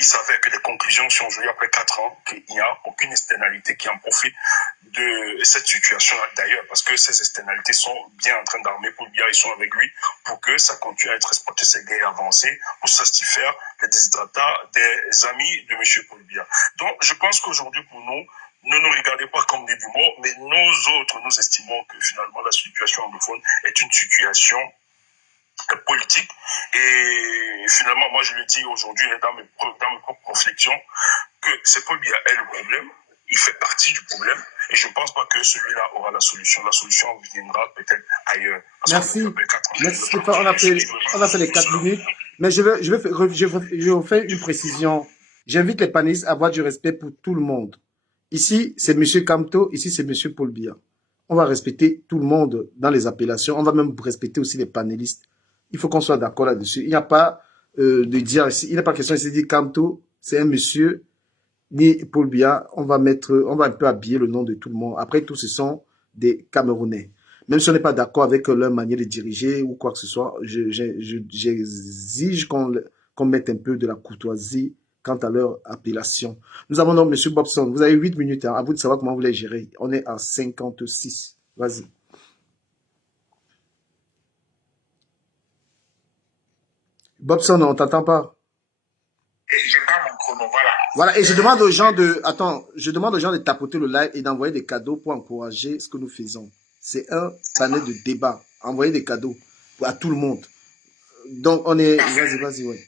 il s'avère que les conclusions sont jouées après 4 ans, qu'il n'y a aucune externalité qui en profite de cette situation d'ailleurs, parce que ces externalités sont bien en train d'armer Paul Biya, ils sont avec lui pour que ça continue à être exploité, ces guerres avancées, pour satisfaire les déshydratats des amis de M. Paul Biya. Donc, je pense qu'aujourd'hui, pour nous, ne nous regardez pas comme des démons, mais nous autres, nous estimons que finalement la situation anglophone est une situation politique. Et finalement, moi je le dis aujourd'hui dans mes propres réflexions, que c'est Paul Biya est le problème, il fait partie du problème, et je ne pense pas que celui-là aura la solution. La solution viendra peut-être ailleurs. Merci. Merci Stéphane, on a fait les 4 minutes, mais je fais une précision. J'invite les panélistes à avoir du respect pour tout le monde. Ici, c'est M. Kamto, ici, c'est M. Paul Biya. On va respecter tout le monde dans les appellations. On va même respecter aussi les panélistes. Il faut qu'on soit d'accord là-dessus. Il n'y a pas de dire ici, il n'y a pas question ici de dire Kamto, c'est un monsieur, ni Paul Biya. On va un peu habiller le nom de tout le monde. Après tout, ce sont des Camerounais. Même si on n'est pas d'accord avec leur manière de diriger ou quoi que ce soit, j'exige qu'on mette un peu de la courtoisie quant à leur appellation. Nous avons donc M. Bobson. Vous avez 8 minutes. Hein, à vous de savoir comment vous les gérez. On est à 56. Vas-y. Bobson, on ne t'entend pas. Et je pars mon chrono, voilà. Voilà, et je demande aux gens de tapoter le live et d'envoyer des cadeaux pour encourager ce que nous faisons. C'est un panel de débat. Envoyer des cadeaux à tout le monde. Donc, on est... Vas-y, ouais.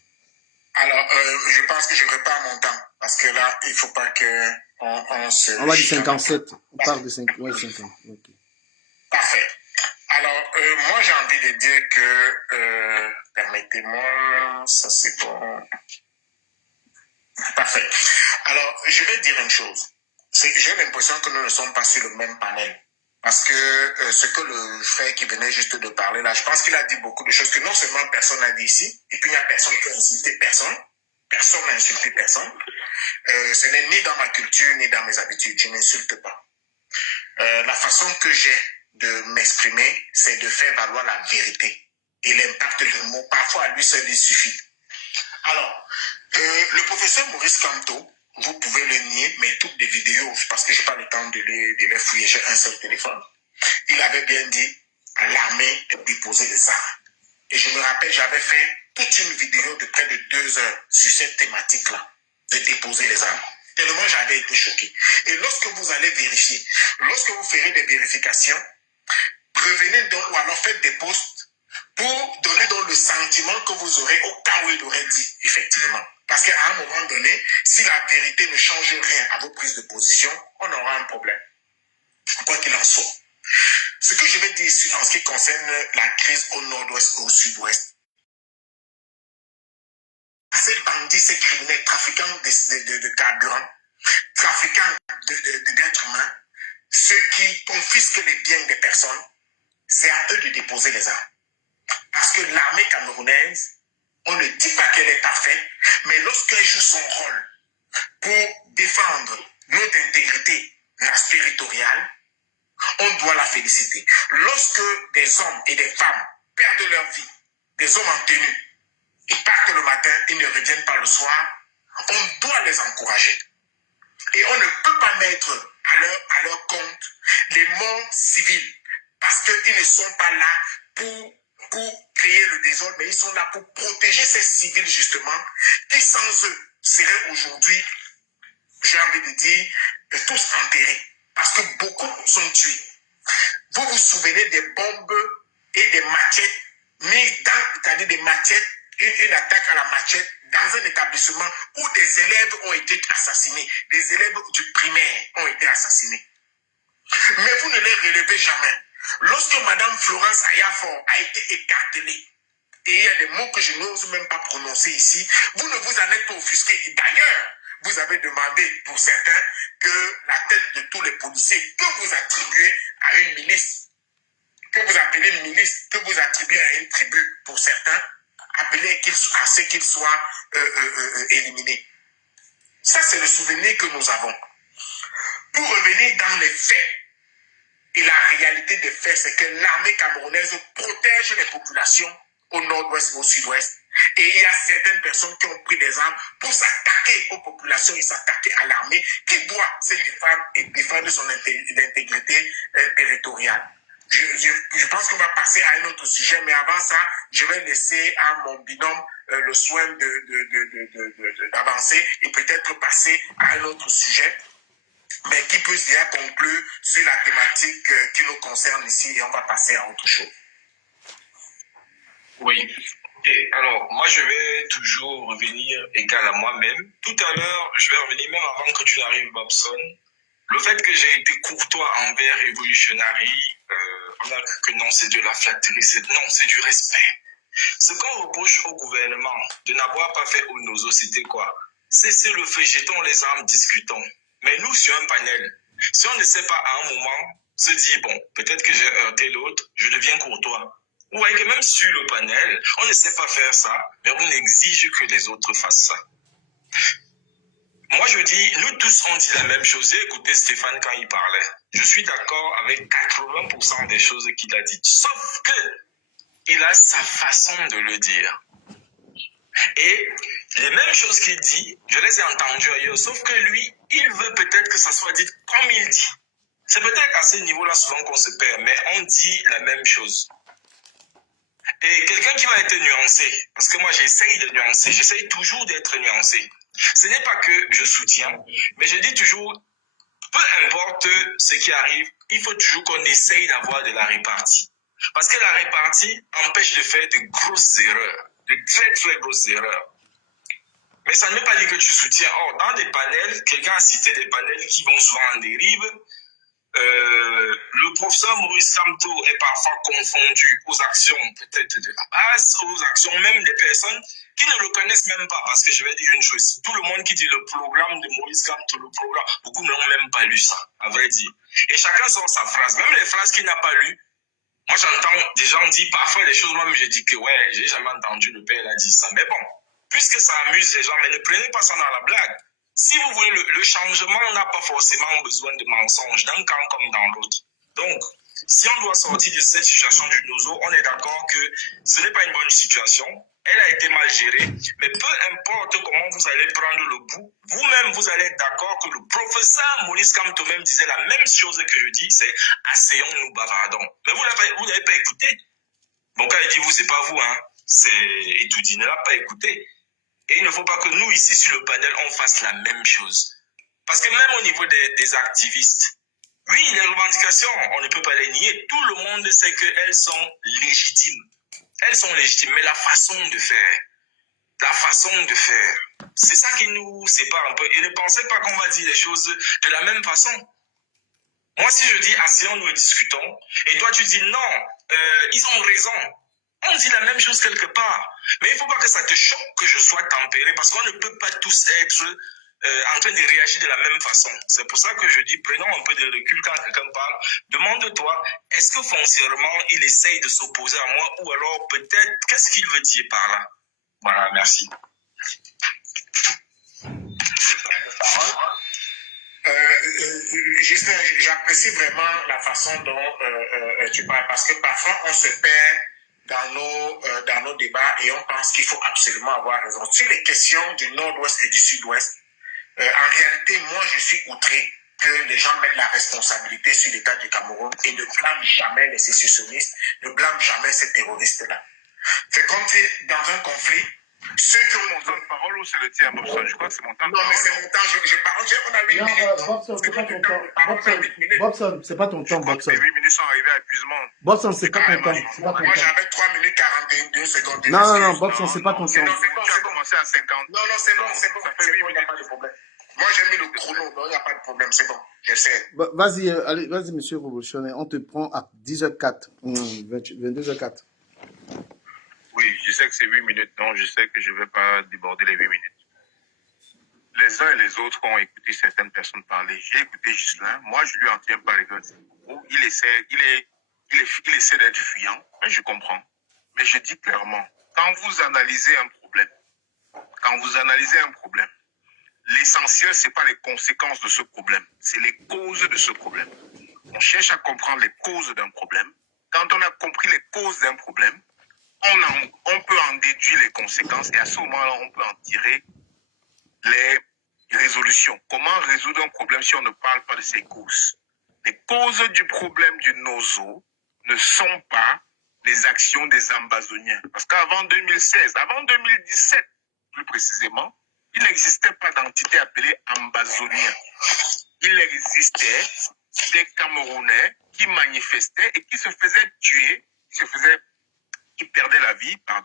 Alors, je pense que je repars mon temps. Parce que là, il ne faut pas qu'on se... On va dire 57. On parle de 50. Ouais, 50. Okay. Parfait. Alors, moi, j'ai envie de dire que... permettez-moi, ça c'est bon. Parfait. Alors, je vais dire une chose. J'ai l'impression que nous ne sommes pas sur le même panel. Parce que ce que le frère qui venait juste de parler là, je pense qu'il a dit beaucoup de choses que non seulement personne n'a dit ici, et puis il n'y a personne qui a insulté personne. Personne n'a insulté personne. Ce n'est ni dans ma culture, ni dans mes habitudes. Je n'insulte pas. La façon que j'ai de m'exprimer, c'est de faire valoir la vérité. Et l'impact de mots, parfois à lui seul, il suffit. Alors, le professeur Maurice Kamto, vous pouvez le nier, mais toutes les vidéos, parce que je n'ai pas le temps de les fouiller, j'ai un seul téléphone. Il avait bien dit à l'armée de déposer les armes. Et je me rappelle, j'avais fait toute une vidéo de près de 2 heures sur cette thématique-là, de déposer les armes. Tellement j'avais été choqué. Et lorsque vous allez vérifier, lorsque vous ferez des vérifications, revenez donc ou alors faites des posts pour donner donc le sentiment que vous aurez au cas où il aurait dit, effectivement. Parce qu'à un moment donné, si la vérité ne change rien à vos prises de position, on aura un problème. Quoi qu'il en soit. Ce que je vais dire ici en ce qui concerne la crise au nord-ouest et au sud-ouest, ces bandits, ces criminels, trafiquants de carburant, trafiquants d'êtres humains, ceux qui confisquent les biens des personnes, c'est à eux de déposer les armes. Parce que l'armée camerounaise, on ne dit pas qu'elle est parfaite, mais lorsqu'elle joue son rôle pour défendre notre intégrité territoriale, on doit la féliciter. Lorsque des hommes et des femmes perdent leur vie, des hommes en tenue, ils partent le matin, ils ne reviennent pas le soir, on doit les encourager. Et on ne peut pas mettre à leur compte les morts civils, parce qu'ils ne sont pas là pour créer le désordre, mais ils sont là pour protéger ces civils justement, qui sans eux seraient aujourd'hui, j'ai envie de dire, tous enterrés. Parce que beaucoup sont tués. Vous vous souvenez des bombes et des machettes mises c'est-à-dire des machettes, une attaque à la machette dans un établissement où des élèves ont été assassinés. Des élèves du primaire ont été assassinés. Mais vous ne les relevez jamais. Lorsque Mme Florence Ayafor a été écartelée, et il y a des mots que je n'ose même pas prononcer ici, vous ne vous en êtes pas offusqué. D'ailleurs, vous avez demandé pour certains que la tête de tous les policiers que vous attribuez à une milice, que vous appelez une milice, que vous attribuez à une tribu pour certains, appelez à ce qu'ils soient éliminés. Ça, c'est le souvenir que nous avons. Pour revenir dans les faits, et la réalité des faits, c'est que l'armée camerounaise protège les populations au nord-ouest et au sud-ouest. Et il y a certaines personnes qui ont pris des armes pour s'attaquer aux populations et s'attaquer à l'armée qui doit se défendre et défendre son intégrité territoriale. Je pense qu'on va passer à un autre sujet, mais avant ça, je vais laisser à mon binôme le soin d'avancer et peut-être passer à un autre sujet, mais qui peut déjà conclure sur la thématique qui nous concerne ici et on va passer à autre chose. Oui. Et alors, moi, je vais toujours revenir égal à moi-même. Tout à l'heure, je vais revenir même avant que tu n'arrives, Babson. Le fait que j'ai été courtois envers Révolutionary, on a cru que non, c'est de la flatterie. Non, c'est du respect. Ce qu'on reproche au gouvernement de n'avoir pas fait Onozo, c'était quoi? Cessez le feu, jetons les armes, discutons. Mais nous, sur un panel, si on ne sait pas à un moment se dire, bon, peut-être que j'ai heurté l'autre, je deviens courtois. Vous voyez que même sur le panel, on ne sait pas faire ça, mais on exige que les autres fassent ça. Moi, je dis, nous tous, on dit la même chose. J'ai écouté Stéphane quand il parlait. Je suis d'accord avec 80% des choses qu'il a dites. Sauf que il a sa façon de le dire. Et les mêmes choses qu'il dit, je les ai entendues ailleurs. Sauf que lui, il veut peut-être que ça soit dit comme il dit. C'est peut-être à ce niveau-là souvent qu'on se perd, mais on dit la même chose. Et quelqu'un qui va être nuancé, parce que moi j'essaye de nuancer, j'essaye toujours d'être nuancé. Ce n'est pas que je soutiens, mais je dis toujours, peu importe ce qui arrive, il faut toujours qu'on essaye d'avoir de la répartie. Parce que la répartie empêche de faire de grosses erreurs, de très très grosses erreurs. Mais ça ne veut pas dire que tu soutiens. Or, dans des panels, quelqu'un a cité des panels qui vont souvent en dérive. Le professeur Maurice Kamto est parfois confondu aux actions peut-être de la base, aux actions même des personnes qui ne le connaissent même pas. Parce que je vais dire une chose, tout le monde qui dit le programme de Maurice Kamto, le programme, beaucoup n'ont même pas lu ça, à vrai dire. Et chacun sort sa phrase, même les phrases qu'il n'a pas lues. Moi j'entends des gens dire parfois des choses, moi-même je dis que ouais, j'ai jamais entendu le père a dit ça. Mais bon, puisque ça amuse les gens, mais ne prenez pas ça dans la blague. Si vous voulez, le changement n'a pas forcément besoin de mensonges, d'un camp comme dans l'autre. Donc, si on doit sortir de cette situation du Nozo, on est d'accord que ce n'est pas une bonne situation, elle a été mal gérée, mais peu importe comment vous allez prendre le bout, vous-même, vous allez être d'accord que le professeur Maurice Kamto même disait la même chose que je dis, c'est « asseyons-nous, bavardons ». Mais vous n'avez pas écouté. Bon, quand il dit « vous », c'est pas vous, hein, c'est Etoudi, ne l'a pas écouté. Et il ne faut pas que nous, ici, sur le panel, on fasse la même chose. Parce que même au niveau des activistes, oui, les revendications, on ne peut pas les nier. Tout le monde sait qu'elles sont légitimes. Elles sont légitimes, mais la façon de faire, c'est ça qui nous sépare un peu. Et ne pensez pas qu'on va dire les choses de la même façon. Moi, si je dis asseyons-nous et discutons, et toi tu dis non, ils ont raison. On dit la même chose quelque part. Mais il ne faut pas que ça te choque que je sois tempéré, parce qu'on ne peut pas tous être en train de réagir de la même façon. C'est pour ça que je dis, prenons un peu de recul quand quelqu'un parle. Demande-toi, est-ce que foncièrement, il essaye de s'opposer à moi, ou alors peut-être, qu'est-ce qu'il veut dire par là? Voilà, merci. J'apprécie vraiment la façon dont tu parles, parce que parfois on se perd dans nos débats et on pense qu'il faut absolument avoir raison. Sur les questions du nord-ouest et du sud-ouest, en réalité, moi je suis outré que les gens mettent la responsabilité sur l'État du Cameroun et ne blâment jamais les sécessionnistes, ne blâment jamais ces terroristes-là. C'est comme si dans un conflit, ceux qui ont mon temps de parole ou c'est le tien, Bobson? Je crois que c'est mon temps de parole. Non, mais c'est mon temps, je parle, on a 8 minutes. Bobson, c'est pas ton temps. Bobson, c'est pas ton temps, Bobson. Les 8 minutes sont arrivées à épuisement. Bobson, c'est pas ton temps. Moi, j'avais 3 minutes 41 secondes. Non, Bobson, c'est pas ton temps. Non, c'est bon, tu as commencé à 50. Non, c'est bon, il n'y a pas de problème. Moi, j'ai mis le chrono, donc il n'y a pas de problème, c'est bon, je sais. Vas-y, monsieur Révolutionnaire, on te prend à 10h04, 22h04. Oui, je sais que c'est 8 minutes, donc je sais que je ne vais pas déborder les 8 minutes. Les uns et les autres ont écouté certaines personnes parler. J'ai écouté Ghislain, moi je lui en tiens pas rigueur. Il essaie d'être fuyant, je comprends. Mais je dis clairement, quand vous analysez un problème, l'essentiel, ce n'est pas les conséquences de ce problème, c'est les causes de ce problème. On cherche à comprendre les causes d'un problème. Quand on a compris les causes d'un problème, on peut en déduire les conséquences et à ce moment-là, on peut en tirer les résolutions. Comment résoudre un problème si on ne parle pas de ses causes? Les causes du problème du Nozo ne sont pas les actions des Ambazoniens. Parce qu'avant 2016, avant 2017 plus précisément, il n'existait pas d'entité appelée Ambazonien. Il existait des Camerounais qui manifestaient et qui se faisaient tuer, qui perdaient la vie, par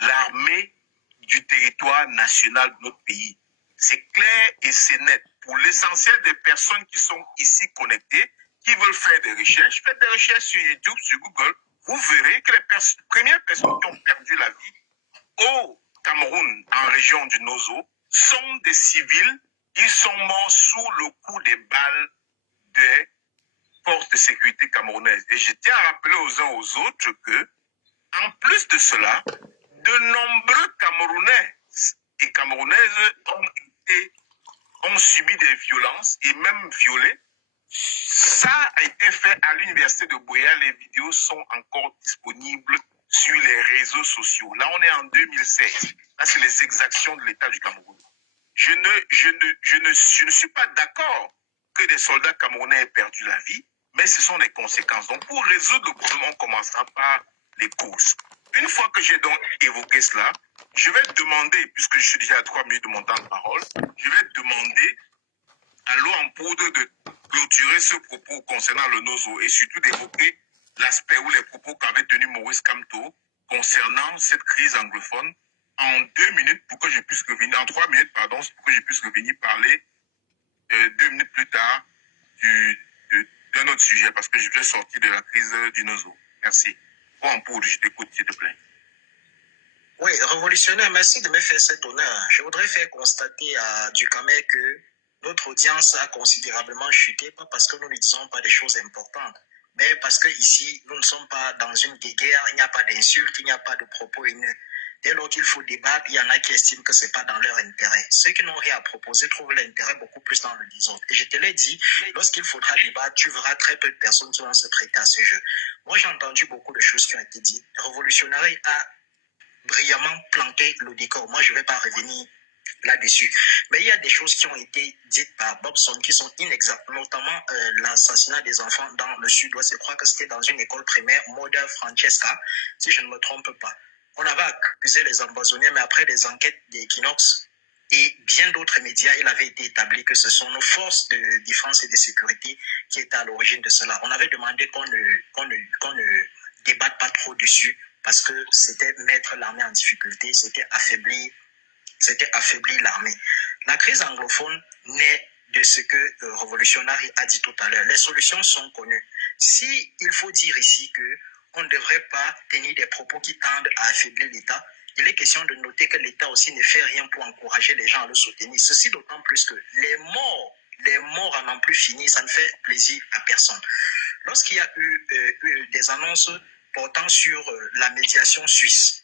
l'armée du territoire national de notre pays. C'est clair et c'est net. Pour l'essentiel des personnes qui sont ici connectées, qui veulent faire des recherches, faites des recherches sur YouTube, sur Google, vous verrez que les premières personnes qui ont perdu la vie au Cameroun, en région du Nozo, sont des civils. Ils sont morts sous le coup des balles des forces de sécurité camerounaises. Et je tiens à rappeler aux uns aux autres que, en plus de cela, de nombreux Camerounais et Camerounaises ont subi des violences et même violés. Ça a été fait à l'université de Boya. Les vidéos sont encore disponibles sur les réseaux sociaux. Là, on est en 2016. Là, c'est les exactions de l'État du Cameroun. Je ne suis pas d'accord que des soldats camerounais aient perdu la vie, mais ce sont les conséquences. Donc, pour résoudre le problème, on commencera par les causes. Une fois que j'ai donc évoqué cela, je vais demander, puisque je suis déjà à 3 minutes de mon temps de parole, je vais demander à l'eau en poudre de clôturer ce propos concernant le Nozo et surtout d'évoquer l'aspect ou les propos qu'avait tenu Maurice Kamto concernant cette crise anglophone en 2 minutes pour que je puisse revenir, en 3 minutes, pardon, pour que je puisse revenir parler 2 minutes plus tard d'un autre sujet parce que je vais sortir de la crise du Nozo. Merci. En poudre, je t'écoute, s'il te plaît. Oui, révolutionnaire, merci de me faire cet honneur. Je voudrais faire constater à Ducamel que notre audience a considérablement chuté, pas parce que nous ne disons pas des choses importantes, mais parce que ici, nous ne sommes pas dans une guerre, il n'y a pas d'insultes, il n'y a pas de propos haineux. Dès lors qu'il faut débattre, il y en a qui estiment que ce n'est pas dans leur intérêt. Ceux qui n'ont rien à proposer trouvent l'intérêt beaucoup plus dans le désordre. Et je te l'ai dit, lorsqu'il faudra débattre, tu verras très peu de personnes qui vont se prêter à ce jeu. Moi, j'ai entendu beaucoup de choses qui ont été dites. Le révolutionnaire a brillamment planté le décor. Moi, je ne vais pas revenir là-dessus. Mais il y a des choses qui ont été dites par Bobson qui sont inexactes, notamment l'assassinat des enfants dans le sud-ouest. Je crois que c'était dans une école primaire, Moda Francesca, si je ne me trompe pas. On avait accusé les Ambazoniens, mais après des enquêtes d'Equinox et bien d'autres médias, il avait été établi que ce sont nos forces de défense et de sécurité qui étaient à l'origine de cela. On avait demandé qu'on ne débatte pas trop dessus parce que c'était mettre l'armée en difficulté, c'était affaiblir l'armée. La crise anglophone naît de ce que Révolutionnaire a dit tout à l'heure. Les solutions sont connues. Si il faut dire ici que on ne devrait pas tenir des propos qui tendent à affaiblir l'État, il est question de noter que l'État aussi ne fait rien pour encourager les gens à le soutenir. Ceci d'autant plus que les morts en n'ont plus fini, ça ne fait plaisir à personne. Lorsqu'il y a eu des annonces portant sur la médiation suisse,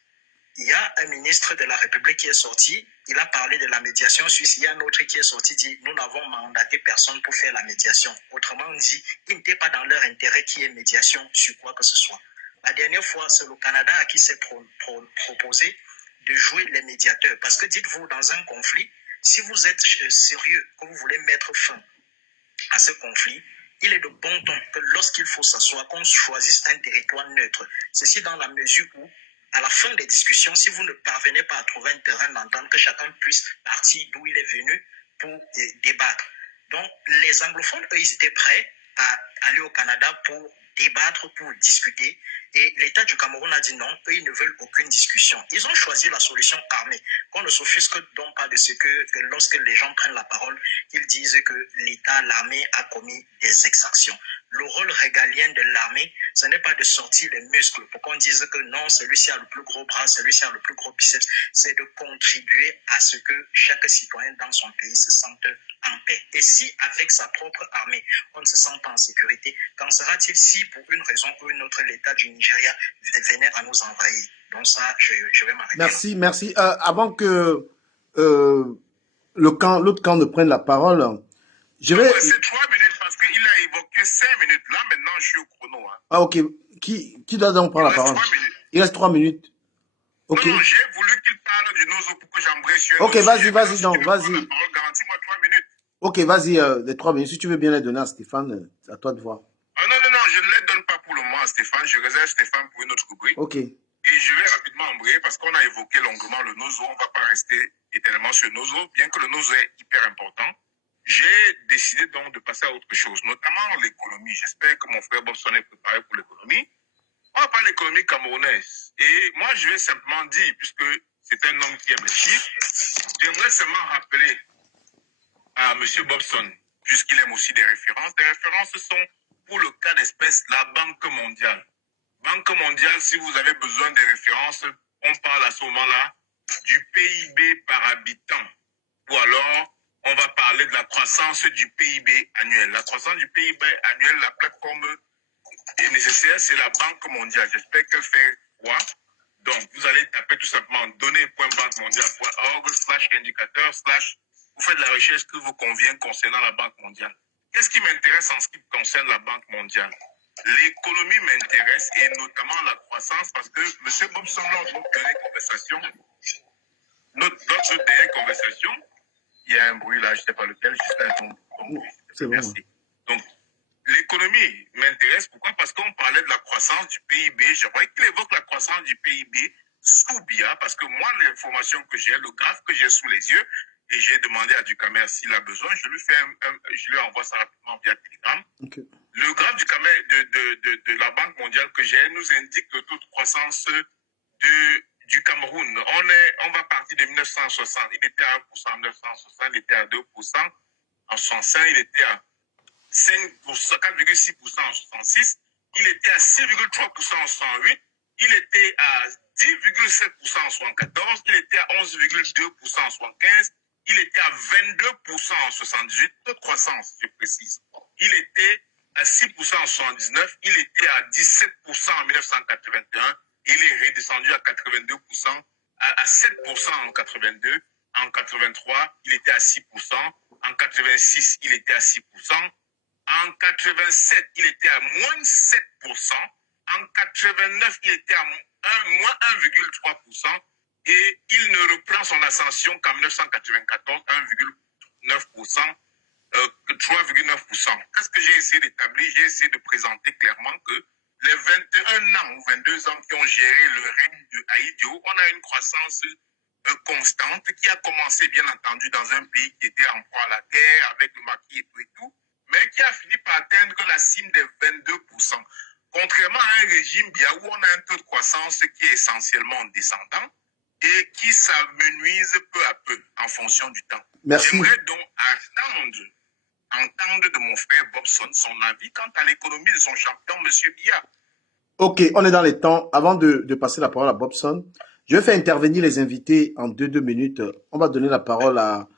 il y a un ministre de la République qui est sorti, il a parlé de la médiation suisse. Il y a un autre qui est sorti, dit nous n'avons mandaté personne pour faire la médiation. Autrement dit, il n'était pas dans leur intérêt qu'il y ait médiation sur quoi que ce soit. La dernière fois, c'est le Canada à qui s'est proposé de jouer les médiateurs. Parce que dites-vous, dans un conflit, si vous êtes sérieux, que vous voulez mettre fin à ce conflit, il est de bon ton que lorsqu'il faut s'asseoir, qu'on choisisse un territoire neutre. Ceci dans la mesure où, à la fin des discussions, si vous ne parvenez pas à trouver un terrain d'entente, que chacun puisse partir d'où il est venu pour débattre. Donc, les anglophones, eux, ils étaient prêts à aller au Canada pour débattre, pour discuter. Et l'État du Cameroun a dit non, eux, ils ne veulent aucune discussion. Ils ont choisi la solution armée. Qu'on ne s'offusque donc pas de ce que lorsque les gens prennent la parole, ils disent que l'État, l'armée a commis des exactions. Le rôle régalien de l'armée, ce n'est pas de sortir les muscles pour qu'on dise que non, celui-ci a le plus gros bras, celui-ci a le plus gros biceps. C'est de contribuer à ce que chaque citoyen dans son pays se sente en paix. Et si avec sa propre armée, on ne se sent pas en sécurité, qu'en sera-t-il si pour une raison ou une autre, l'État du Nigeria venait à nous envahir? Donc ça, je vais m'arrêter. Merci. Avant que l'autre camp ne prenne la parole, je vais... C'est 3 minutes parce parce qu'il a évoqué 5 minutes. Là, maintenant, je suis au chrono. Hein. Ah, ok. Qui doit donc prendre la parole? 3 minutes. Il reste 3 minutes. Ok. Non, j'ai voulu qu'il parle du Nozo pour que j'embraye sur Ok, vas-y, vas-y, donc, vas-y. Garantis-moi 3 minutes. Ok, vas-y, les 3 minutes. Si tu veux bien les donner à Stéphane, c'est à toi de voir. Ah non, je ne les donne pas pour le moment à Stéphane. Je réserve Stéphane pour une autre rubrique. Ok. Et je vais rapidement embrayer parce qu'on a évoqué longuement le Nozo. On ne va pas rester éternellement sur le Nozo, bien que le Nozo est hyper important. J'ai décidé donc de passer à autre chose, notamment l'économie. J'espère que mon frère Bobson est préparé pour l'économie. On va parler de l'économie camerounaise. Et moi, je vais simplement dire, puisque c'est un homme qui aime les chiffres, j'aimerais seulement rappeler à M. Bobson, puisqu'il aime aussi des références. Des références sont, pour le cas d'espèce, la Banque mondiale. Banque mondiale, si vous avez besoin des références, on parle à ce moment-là du PIB par habitant. Ou alors, on va parler de la croissance du PIB annuel. La croissance du PIB annuel, la plateforme est nécessaire, c'est la Banque mondiale. J'espère qu'elle fait quoi? Donc, vous allez taper tout simplement données.banquemondiale.org/indicateur/ vous faites la recherche qui vous convient concernant la Banque mondiale. Qu'est-ce qui m'intéresse en ce qui concerne la Banque mondiale? L'économie m'intéresse et notamment la croissance parce que M. Bobson, lors de notre dernière conversation, il y a un bruit là, je ne sais pas lequel, juste un ton bruit. C'est bon. Merci. Donc, l'économie m'intéresse. Pourquoi? Parce qu'on parlait de la croissance du PIB. J'aimerais qu'il évoque la croissance du PIB sous BIA, parce que moi, l'information que j'ai, le graphe que j'ai sous les yeux, et j'ai demandé à Ducamer s'il a besoin, je lui envoie ça rapidement via Telegram. Okay. Le graphe de la Banque mondiale que j'ai nous indique le taux de croissance du Cameroun. On va partir de 1960. Il était à 1% en 1960, il était à 2%. En 65, il était à 4,6% en 66. Il était à 6,3% en 68. Il était à 10,7% en 74. Il était à 11,2% en 75. Il était à 22% en 78. Taux de croissance, je précise. Il était à 6% en 79. Il était à 17% en 1981. Il est redescendu à 82%, à 7% en 82. En 83, il était à 6%. En 86, il était à 6%. En 87, il était à moins 7%. En 89, il était à moins 1,3%. Et il ne reprend son ascension qu'en 1994, 1,9%. 3,9%. Qu'est-ce que j'ai essayé d'établir? J'ai essayé de présenter clairement que les 21 ans ou 22 ans qui ont géré le règne de Aïdio, on a une croissance constante qui a commencé bien entendu dans un pays qui était en proie à la guerre avec le maquis et tout, mais qui a fini par atteindre la cime des 22%. Contrairement à un régime bien où on a un taux de croissance qui est essentiellement descendant et qui s'amenuise peu à peu en fonction du temps. Merci. J'aimerais donc entendre de mon frère Bobson son avis quant à l'économie de son champion, M. Biya. Ok, on est dans les temps. Avant de passer la parole à Bobson, je vais faire intervenir les invités en 2 minutes. On va donner la parole à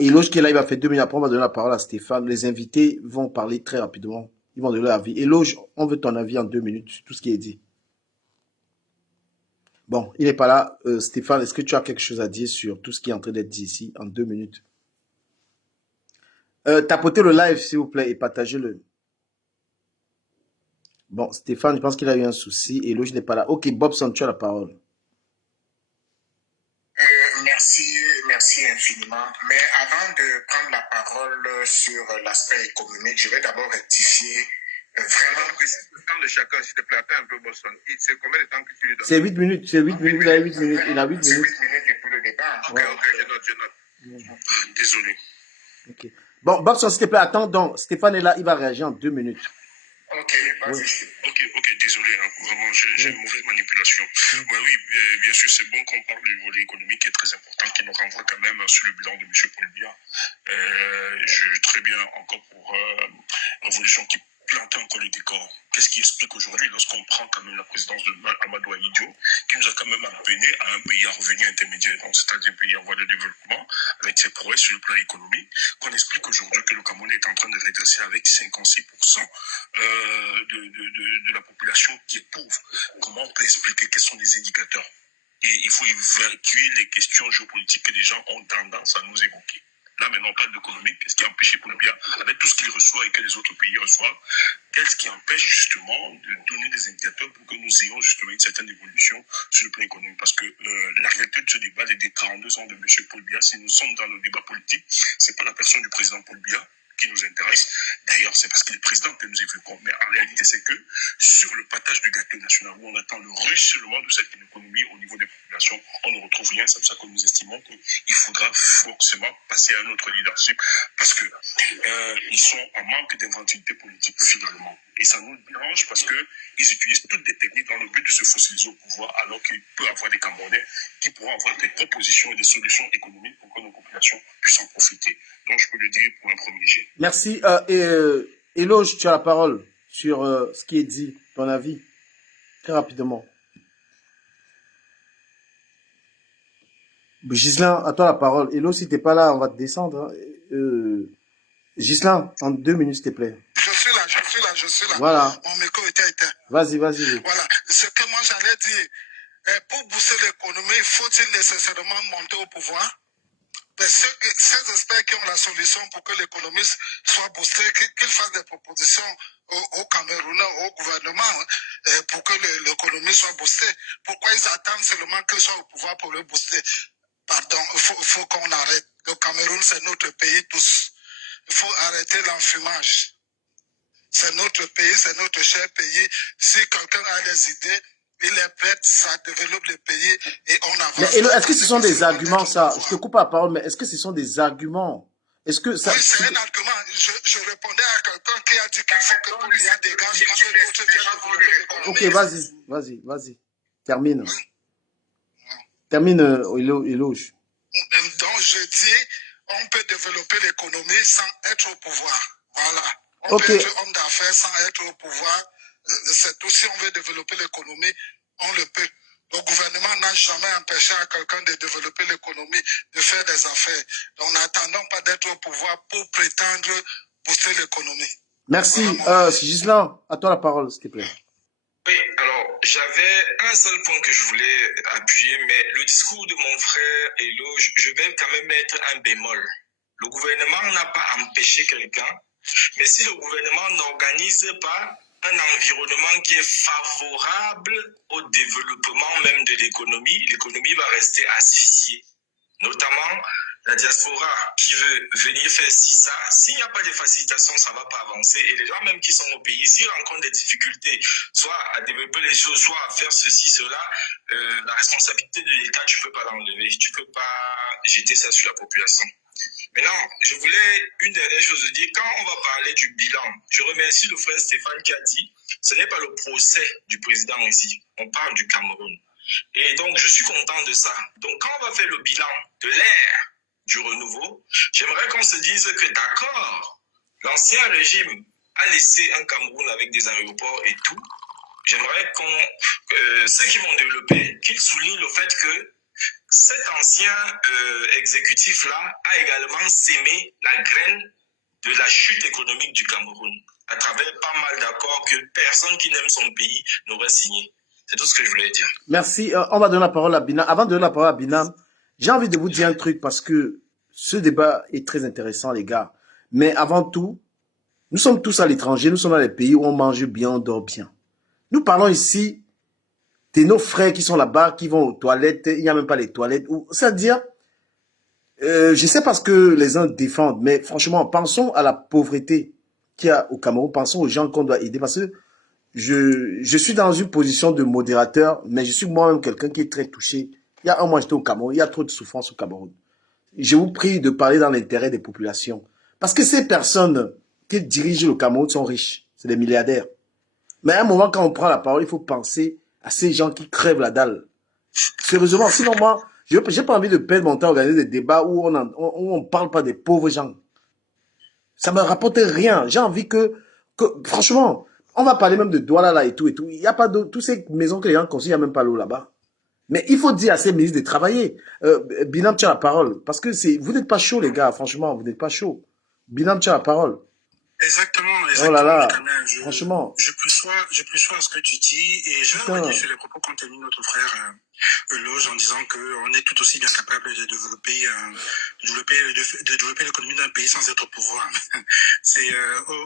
Eloge qui est là, il va faire 2 minutes. Après, on va donner la parole à Stéphane. Les invités vont parler très rapidement. Ils vont donner leur avis. Eloge, on veut ton avis en 2 minutes sur tout ce qui est dit. Bon, il n'est pas là. Stéphane, est-ce que tu as quelque chose à dire sur tout ce qui est en train d'être dit ici en 2 minutes? Tapotez le live, s'il vous plaît, et partagez-le. Bon, Stéphane, je pense qu'il a eu un souci. Eloge n'est pas là. Ok, Bobson, tu as la parole. Merci infiniment. Mais avant de prendre la parole sur l'aspect économique, je vais d'abord rectifier vraiment. Le temps de chacun, s'il te plaît, attends un peu, Bobson. C'est combien de temps que tu lui donnes? C'est 8 minutes. C'est 8 minutes. Vous avez 8 minutes. Il a 8 minutes. C'est 8 minutes et tout le débat. Ok, je note. Désolé. Ok. Bon, Bobson, s'il te plaît, attends donc. Stéphane est là, il va réagir en 2 minutes. Ok, vas-y. Oui. Ok, désolé, hein, vraiment, j'ai une mauvaise manipulation. Oui, bien sûr, c'est bon qu'on parle du volet économique qui est très important, qui nous renvoie quand même sur le bilan de M. Paul Biya. Très bien encore pour l'évolution qui planter encore les décors. Qu'est-ce qui explique aujourd'hui lorsqu'on prend quand même la présidence de Amadou Ahidjo, qui nous a quand même amené à un pays à revenu intermédiaire, c'est-à-dire un pays en voie de développement, avec ses prouesses sur le plan économique, qu'on explique aujourd'hui que le Cameroun est en train de régresser avec 56% de la population qui est pauvre. Comment on peut expliquer quels sont les indicateurs? Et il faut évacuer les questions géopolitiques que les gens ont tendance à nous évoquer. Là, maintenant, on parle d'économie. Qu'est-ce qui a empêché Colombia, avec tout ce qu'il reçoit et que les autres pays reçoivent, qu'est-ce qui empêche justement de donner des indicateurs pour que nous ayons justement une certaine évolution sur le plan économique? Parce que la réalité de ce débat, des 42 ans de M. Paul Biya, si nous sommes dans le débat politique, c'est pas la personne du président Paul Biya qui nous intéresse. D'ailleurs, c'est parce qu'il est président que nous évoquons. Mais en réalité, c'est que sur le partage du gâteau national, où on attend le ruissellement de cette économie au niveau des populations, on ne retrouve rien. C'est pour ça que nous estimons qu'il faudra forcément passer à un autre leadership parce que ils sont en manque d'inventivité politique finalement. Et ça nous dérange parce qu'ils utilisent toutes des techniques dans le but de se fossiliser au pouvoir, alors qu'il peut y avoir des Camerounais qui pourront avoir des propositions et des solutions économiques pour que nos populations puissent en profiter. Donc, je peux le dire pour un premier jet. Merci. Eloge, tu as la parole sur ce qui est dit, ton avis, très rapidement. Ghislain, à toi la parole. Elo, si tu n'es pas là, on va te descendre. Ghislain, en 2 minutes, s'il te plaît. Je suis là. Voilà. Mon micro était éteint. Vas-y. Voilà. Ce que moi j'allais dire, pour booster l'économie, faut-il nécessairement monter au pouvoir? Ces experts qui ont la solution pour que l'économie soit boostée, qu'ils fassent des propositions au Camerounais, au gouvernement, pour que l'économie soit boostée. Pourquoi ils attendent seulement qu'ils soient au pouvoir pour le booster? Pardon, il faut qu'on arrête. Le Cameroun, c'est notre pays tous. Il faut arrêter l'enfumage. C'est notre pays, c'est notre cher pays. Si quelqu'un a des idées, il est prêt, ça développe le pays et on avance. Mais est-ce que ce sont des arguments, ça? Je te coupe la parole, mais est-ce que ce sont des arguments? Est-ce que ça... Oui, c'est un argument. Je répondais à quelqu'un qui a dit qu'il faut que Colombia dégage et Ok, vas-y. Termine. Termine, Eloge. Donc, je dis, on peut développer l'économie sans être au pouvoir. Voilà. On peut être homme d'affaires sans être au pouvoir. C'est tout. Si on veut développer l'économie, on le peut. Le gouvernement n'a jamais empêché à quelqu'un de développer l'économie, de faire des affaires. Donc, n'attendons pas d'être au pouvoir pour prétendre booster l'économie. Merci. Voilà, Ghislain, à toi la parole, s'il te plaît. Oui, alors, j'avais un seul point que je voulais appuyer, mais le discours de mon frère Elo, je vais quand même mettre un bémol. Le gouvernement n'a pas empêché quelqu'un, mais si le gouvernement n'organise pas un environnement qui est favorable au développement même de l'économie va rester asphyxiée. Notamment, la diaspora qui veut venir faire ça, s'il n'y a pas de facilitation, ça ne va pas avancer. Et les gens même qui sont au pays, s'ils rencontrent des difficultés, soit à développer les choses, soit à faire ceci, cela, la responsabilité de l'État, tu ne peux pas l'enlever. Tu ne peux pas jeter ça sur la population. Maintenant, je voulais une dernière chose dire. Quand on va parler du bilan, je remercie le frère Stéphane qui a dit, ce n'est pas le procès du président ici, on parle du Cameroun. Et donc, je suis content de ça. Donc, quand on va faire le bilan de l'ère du renouveau, j'aimerais qu'on se dise que d'accord, l'ancien régime a laissé un Cameroun avec des aéroports et tout. J'aimerais ceux qui vont développer, qu'ils soulignent le fait que cet ancien exécutif-là a également sémé la graine de la chute économique du Cameroun à travers pas mal d'accords que personne qui n'aime son pays n'aurait signé. C'est tout ce que je voulais dire. Merci. On va donner la parole à Binam. Avant de donner la parole à Binam, j'ai envie de vous dire un truc parce que ce débat est très intéressant, les gars. Mais avant tout, nous sommes tous à l'étranger. Nous sommes dans les pays où on mange bien, on dort bien. Nous parlons ici de nos frères qui sont là-bas, qui vont aux toilettes. Il n'y a même pas les toilettes. C'est-à-dire, je sais pas ce que les uns défendent, mais franchement, pensons à la pauvreté qu'il y a au Cameroun. Pensons aux gens qu'on doit aider parce que je suis dans une position de modérateur, mais je suis moi-même quelqu'un qui est très touché. Il y a un mois, j'étais au Cameroun, il y a trop de souffrance au Cameroun. Je vous prie de parler dans l'intérêt des populations. Parce que ces personnes qui dirigent le Cameroun sont riches. C'est des milliardaires. Mais à un moment, quand on prend la parole, il faut penser à ces gens qui crèvent la dalle. Sérieusement, sinon moi, j'ai pas envie de perdre mon temps à organiser des débats où on parle pas des pauvres gens. Ça me rapporte rien. J'ai envie que franchement, on va parler même de Douala là et tout. Il n'y a pas de, toutes ces maisons que les gens construisent, il n'y a même pas l'eau là-bas. Mais il faut dire à ces ministres de travailler. Binam, tu as la parole. Parce que vous n'êtes pas chaud, les gars. Franchement, vous n'êtes pas chaud. Binam, tu as la parole. Exactement. Oh là là. Franchement. Je plus sois à ce que tu dis et je vais revenir sur les propos qu'ont tenu notre frère éloge en disant qu'on est tout aussi bien capable de développer l'économie d'un pays sans être au pouvoir. C'est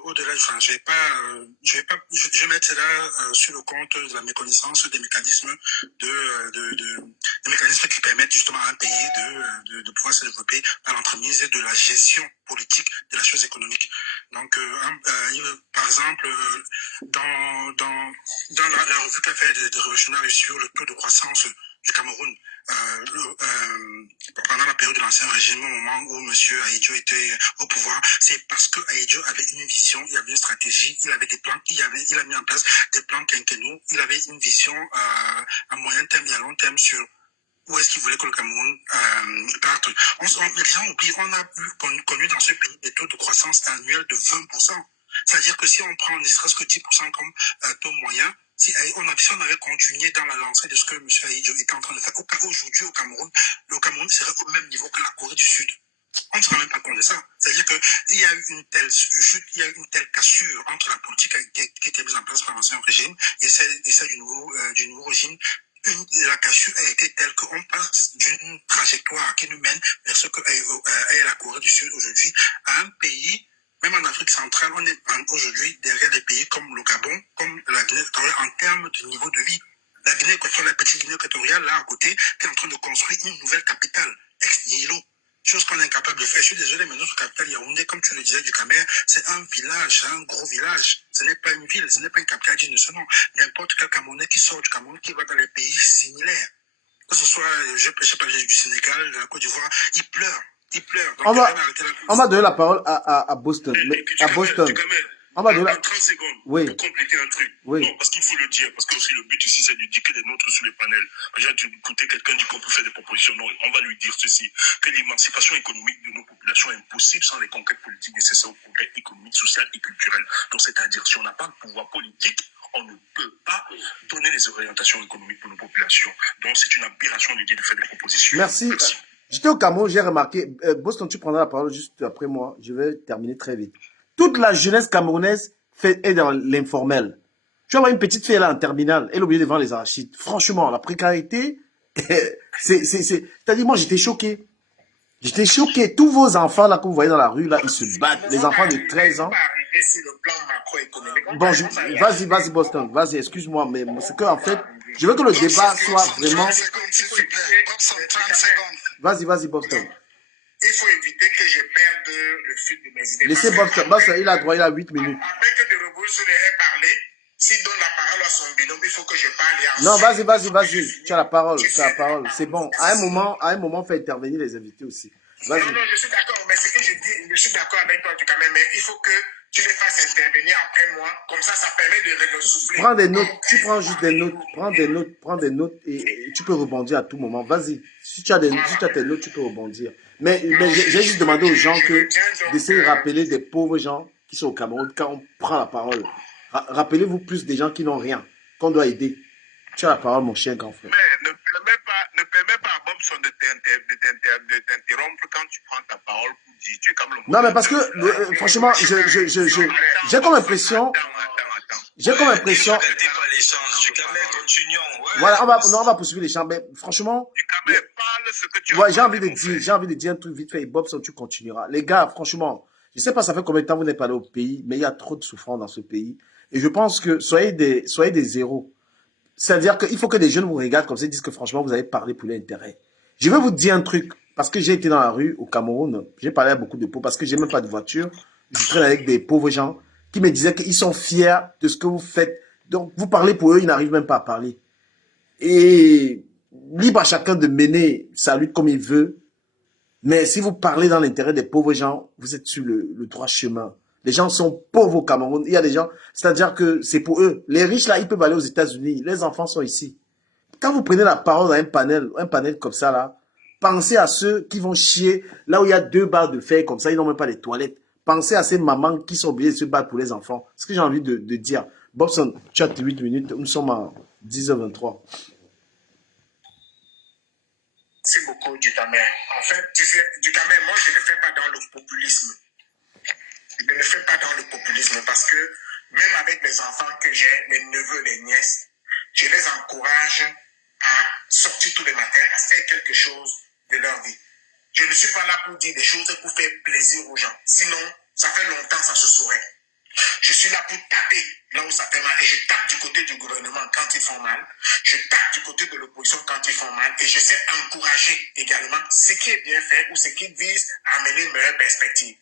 au-delà du enfin, je vais mettre cela sur le compte de la méconnaissance des mécanismes des mécanismes qui permettent justement à un pays de pouvoir se développer par l'entremise de la gestion politique de la chose économique. Donc, par exemple, dans la revue qu'a fait de Révolutionnaire sur le taux de croissance du Cameroun pendant la période de l'Ancien Régime, au moment où M. Ahidjo était au pouvoir, c'est parce que Ahidjo avait une vision, il avait une stratégie, il avait des plans, il a mis en place des plans quinquennaux, il avait une vision à moyen terme et à long terme sur où est-ce qu'il voulait que le Cameroun parte. Les gens oublient, on a connu dans ce pays des taux de croissance annuels de 20%. C'est-à-dire que si on prend ne serait-ce que 10% comme taux moyen, si on avait continué dans la lancée de ce que M. Ahidjo était en train de faire, aujourd'hui au Cameroun, le Cameroun serait au même niveau que la Corée du Sud. On ne se rend même pas compte de ça. C'est-à-dire qu'il y a eu une telle chute, il y a eu une telle cassure entre la politique qui était mise en place par l'ancien régime et celle du nouveau régime. La cassure a été telle qu'on passe d'une trajectoire qui nous mène vers ce que est la Corée du Sud aujourd'hui, à un pays, même en Afrique centrale, on est aujourd'hui derrière des pays comme le Gabon, comme la Guinée équatoriale, en termes de niveau de vie. La Guinée équatoriale, la petite Guinée équatoriale, là à côté, qui est en train de construire une nouvelle capitale, ex-Nihilo. Chose qu'on est incapable de faire. Je suis désolé, mais notre capitale Yaoundé, comme tu le disais du Camer, c'est un village, c'est un gros village. Ce n'est pas une ville, ce n'est pas une capitale digne de ce nom. N'importe quel Camerounais qui sort du Cameroun, qui va dans les pays similaires, que ce soit, je sais pas, du Sénégal, de la Côte d'Ivoire, il pleure. Il pleure. Donc, on va donner la parole à Boston. Mais à Boston. On va donner 30 secondes oui. pour compléter un truc. Oui. Non, parce qu'il faut le dire, parce que aussi le but ici, c'est d'éduquer les nôtres sur les panels. Déjà, tu écoutais quelqu'un dit qu'on peut faire des propositions. Non, on va lui dire ceci, que l'émancipation économique de nos populations est impossible sans les conquêtes politiques nécessaires au progrès économique, social et culturel. Donc, c'est-à-dire, si on n'a pas de pouvoir politique, on ne peut pas donner les orientations économiques pour nos populations. Donc, c'est une aberration l'idée de faire des propositions. Merci. J'étais au Cameroun, j'ai remarqué. Boston, tu prendras la parole juste après moi. Je vais terminer très vite. Toute la jeunesse camerounaise est dans l'informel. Tu vas voir une petite fille là en terminale, elle est obligée devant les arachides. Franchement, la précarité, c'est-à-dire moi j'étais choqué. J'étais choqué. Tous vos enfants là que vous voyez dans la rue là, ils se battent. Les enfants de 13 ans. Bon, vas-y Boston, vas-y, excuse-moi, mais c'est que en fait, je veux que le débat soit vraiment. Vas-y Boston. Il faut éviter que je perde le fil de mes idées. Laissez Boston, il a droit, il a 8 minutes. Après que de Révolutionnaire ait parlé, s'il donne la parole à son binôme, il faut que je parle. Non, vas-y, tu as la parole, c'est bon. À un moment, fait intervenir les invités aussi. Vas-y. Non, je suis d'accord, mais ce que je dis, je suis d'accord avec toi quand même, mais il faut que tu les fasses intervenir après moi, comme ça permet de souffler. Prends des notes, tu prends juste des notes, prends des notes et tu peux rebondir à tout moment. Vas-y, si tu as tes notes, tu peux rebondir. Mais j'ai juste demandé aux gens d'essayer de rappeler des pauvres gens qui sont au Cameroun quand on prend la parole. Rappelez-vous plus des gens qui n'ont rien, qu'on doit aider. Tu as la parole, mon chien grand frère. Mais ne permets pas à Bobson de t'interrompre quand tu prends ta parole pour dire. Tu es comme le non, mais parce que, franchement, j'ai comme impression. Voilà, on va poursuivre les champs. Mais franchement, j'ai envie de dire un truc vite fait. Et Bobson, tu continueras. Les gars, franchement, je ne sais pas ça fait combien de temps vous n'êtes pas allé au pays, mais il y a trop de souffrance dans ce pays. Et je pense que soyez des héros. C'est-à-dire qu'il faut que des jeunes vous regardent comme ça et disent que franchement, vous avez parlé pour l'intérêt. Je vais vous dire un truc, parce que j'ai été dans la rue au Cameroun, j'ai parlé à beaucoup de pauvres, parce que j'ai même pas de voiture. Je traîne avec des pauvres gens qui me disaient qu'ils sont fiers de ce que vous faites. Donc, vous parlez pour eux, ils n'arrivent même pas à parler. Et libre à chacun de mener sa lutte comme il veut. Mais si vous parlez dans l'intérêt des pauvres gens, vous êtes sur le droit chemin. Les gens sont pauvres au Cameroun. Il y a des gens, c'est-à-dire que c'est pour eux. Les riches, là, ils peuvent aller aux États-Unis. Les enfants sont ici. Quand vous prenez la parole dans un panel comme ça, là, pensez à ceux qui vont chier là où il y a 2 barres de fer comme ça, ils n'ont même pas les toilettes. Pensez à ces mamans qui sont obligées de se battre pour les enfants. C'est ce que j'ai envie de dire. Bobson, tu as 8 minutes. Nous sommes à 10h23. Merci beaucoup, Ducamer. En fait, tu sais, Ducamer, moi, je ne le fais pas dans le populisme. Je ne le fais pas dans le populisme parce que même avec les enfants que j'ai, les neveux, les nièces, je les encourage à sortir tous les matins à faire quelque chose de leur vie. Je ne suis pas là pour dire des choses pour faire plaisir aux gens. Sinon, ça fait longtemps que ça se saurait. Je suis là pour taper là où ça fait mal. Et je tape du côté du gouvernement quand ils font mal. Je tape du côté de l'opposition quand ils font mal. Et je sais encourager également ce qui est bien fait ou ce qui vise à amener une meilleure perspective.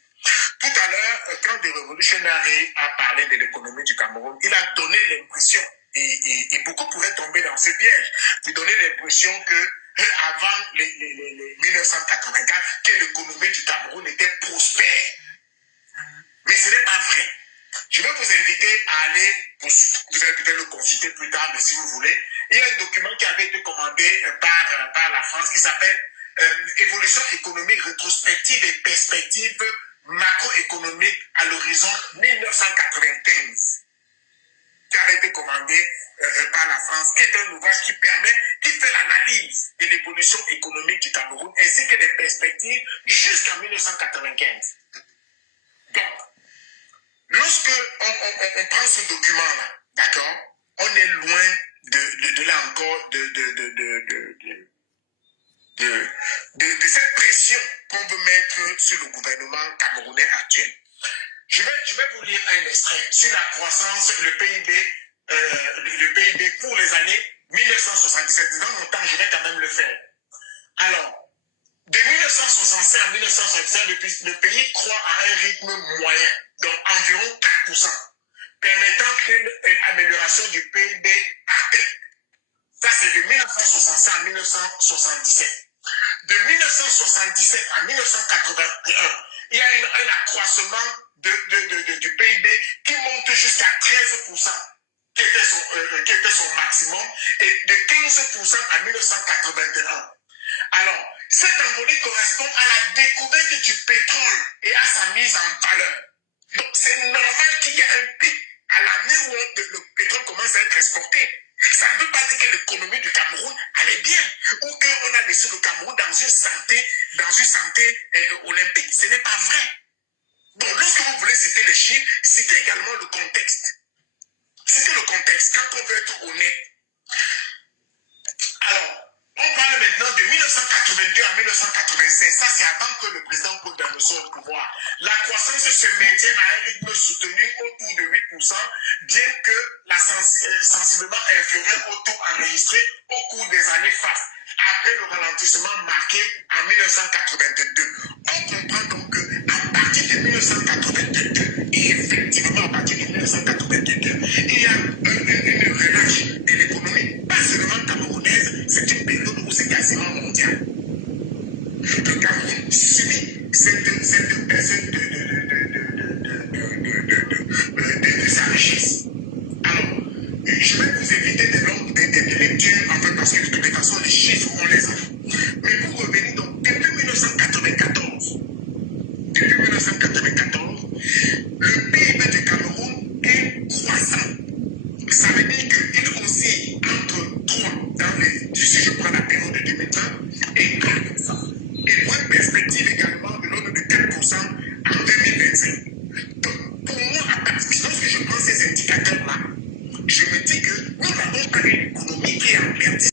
Tout à l'heure, quand The Revolutionary a parlé de l'économie du Cameroun, il a donné l'impression, et beaucoup pourraient tomber dans ce piège, de donner l'impression que avant les 1984, que l'économie du Cameroun était prospère. Mais ce n'est pas vrai. Je vais vous inviter à aller, vous allez peut-être le consulter plus tard, mais si vous voulez, il y a un document qui avait été commandé par la France qui s'appelle Évolution économique rétrospective et perspective macroéconomique à l'horizon 1995, qui avait été commandé par la France, qui est un ouvrage qui fait l'analyse de l'évolution économique du Cameroun ainsi que des perspectives jusqu'en 1995. Donc, lorsque on prend ce document-là, d'accord, on est loin de là encore de cette pression qu'on veut mettre sur le gouvernement camerounais actuel. Je vais vous lire un extrait sur la croissance, le PIB pour les années 1977. Dans mon temps, je vais quand même le faire. Alors, de 1965 à 1977, le pays croît à un rythme moyen, donc environ 4%, permettant une amélioration du PIB par tête. Ça, c'est de 1965 à 1977. De 1977 à 1981, il y a un accroissement du PIB qui monte jusqu'à 13%, qui était son maximum, et de 15% à 1981. Alors, cette harmonie correspond à la découverte du pétrole et à sa mise en valeur. Donc, c'est normal qu'il y ait un pic à l'année où le pétrole commence à être exporté. Ça ne veut pas dire que l'économie du Cameroun allait bien ou qu'on a laissé le Cameroun dans une santé olympique. Ce n'est pas vrai. Donc, lorsque vous voulez citer les chiffres, citez également le contexte. Citez le contexte quand on veut être honnête. Alors, on parle maintenant de 1982 à 1996. Ça, c'est avant que le président Paul Biya soit au pouvoir. La croissance se maintient à un rythme soutenu autour de 8%, bien que sensiblement inférieur au taux enregistré au cours des années fastes, après le ralentissement marqué en 1982. On comprend donc qu'à partir de 1982, et effectivement à partir de 1982, il y a une relâche de l'économie, pas seulement camerounaise, c'est une période où c'est quasiment mondial. Le Cameroun subit cette baisse de sa richesse. Alors, je vais vous éviter des lectures, en fait, parce que de toute façon, les chiffres, on les a. Mais pour revenir, donc, depuis 1994, le PIB du Cameroun est croissant. Ça veut dire qu'il oscille entre 3, si je prends la période de 2020, et 4%. Et pour une perspective également de l'ordre de 4% en 2025. Donc, pour moi, lorsque je prends ces indicateurs-là, je me dis que nous n'avons pas une économie qui est en perte.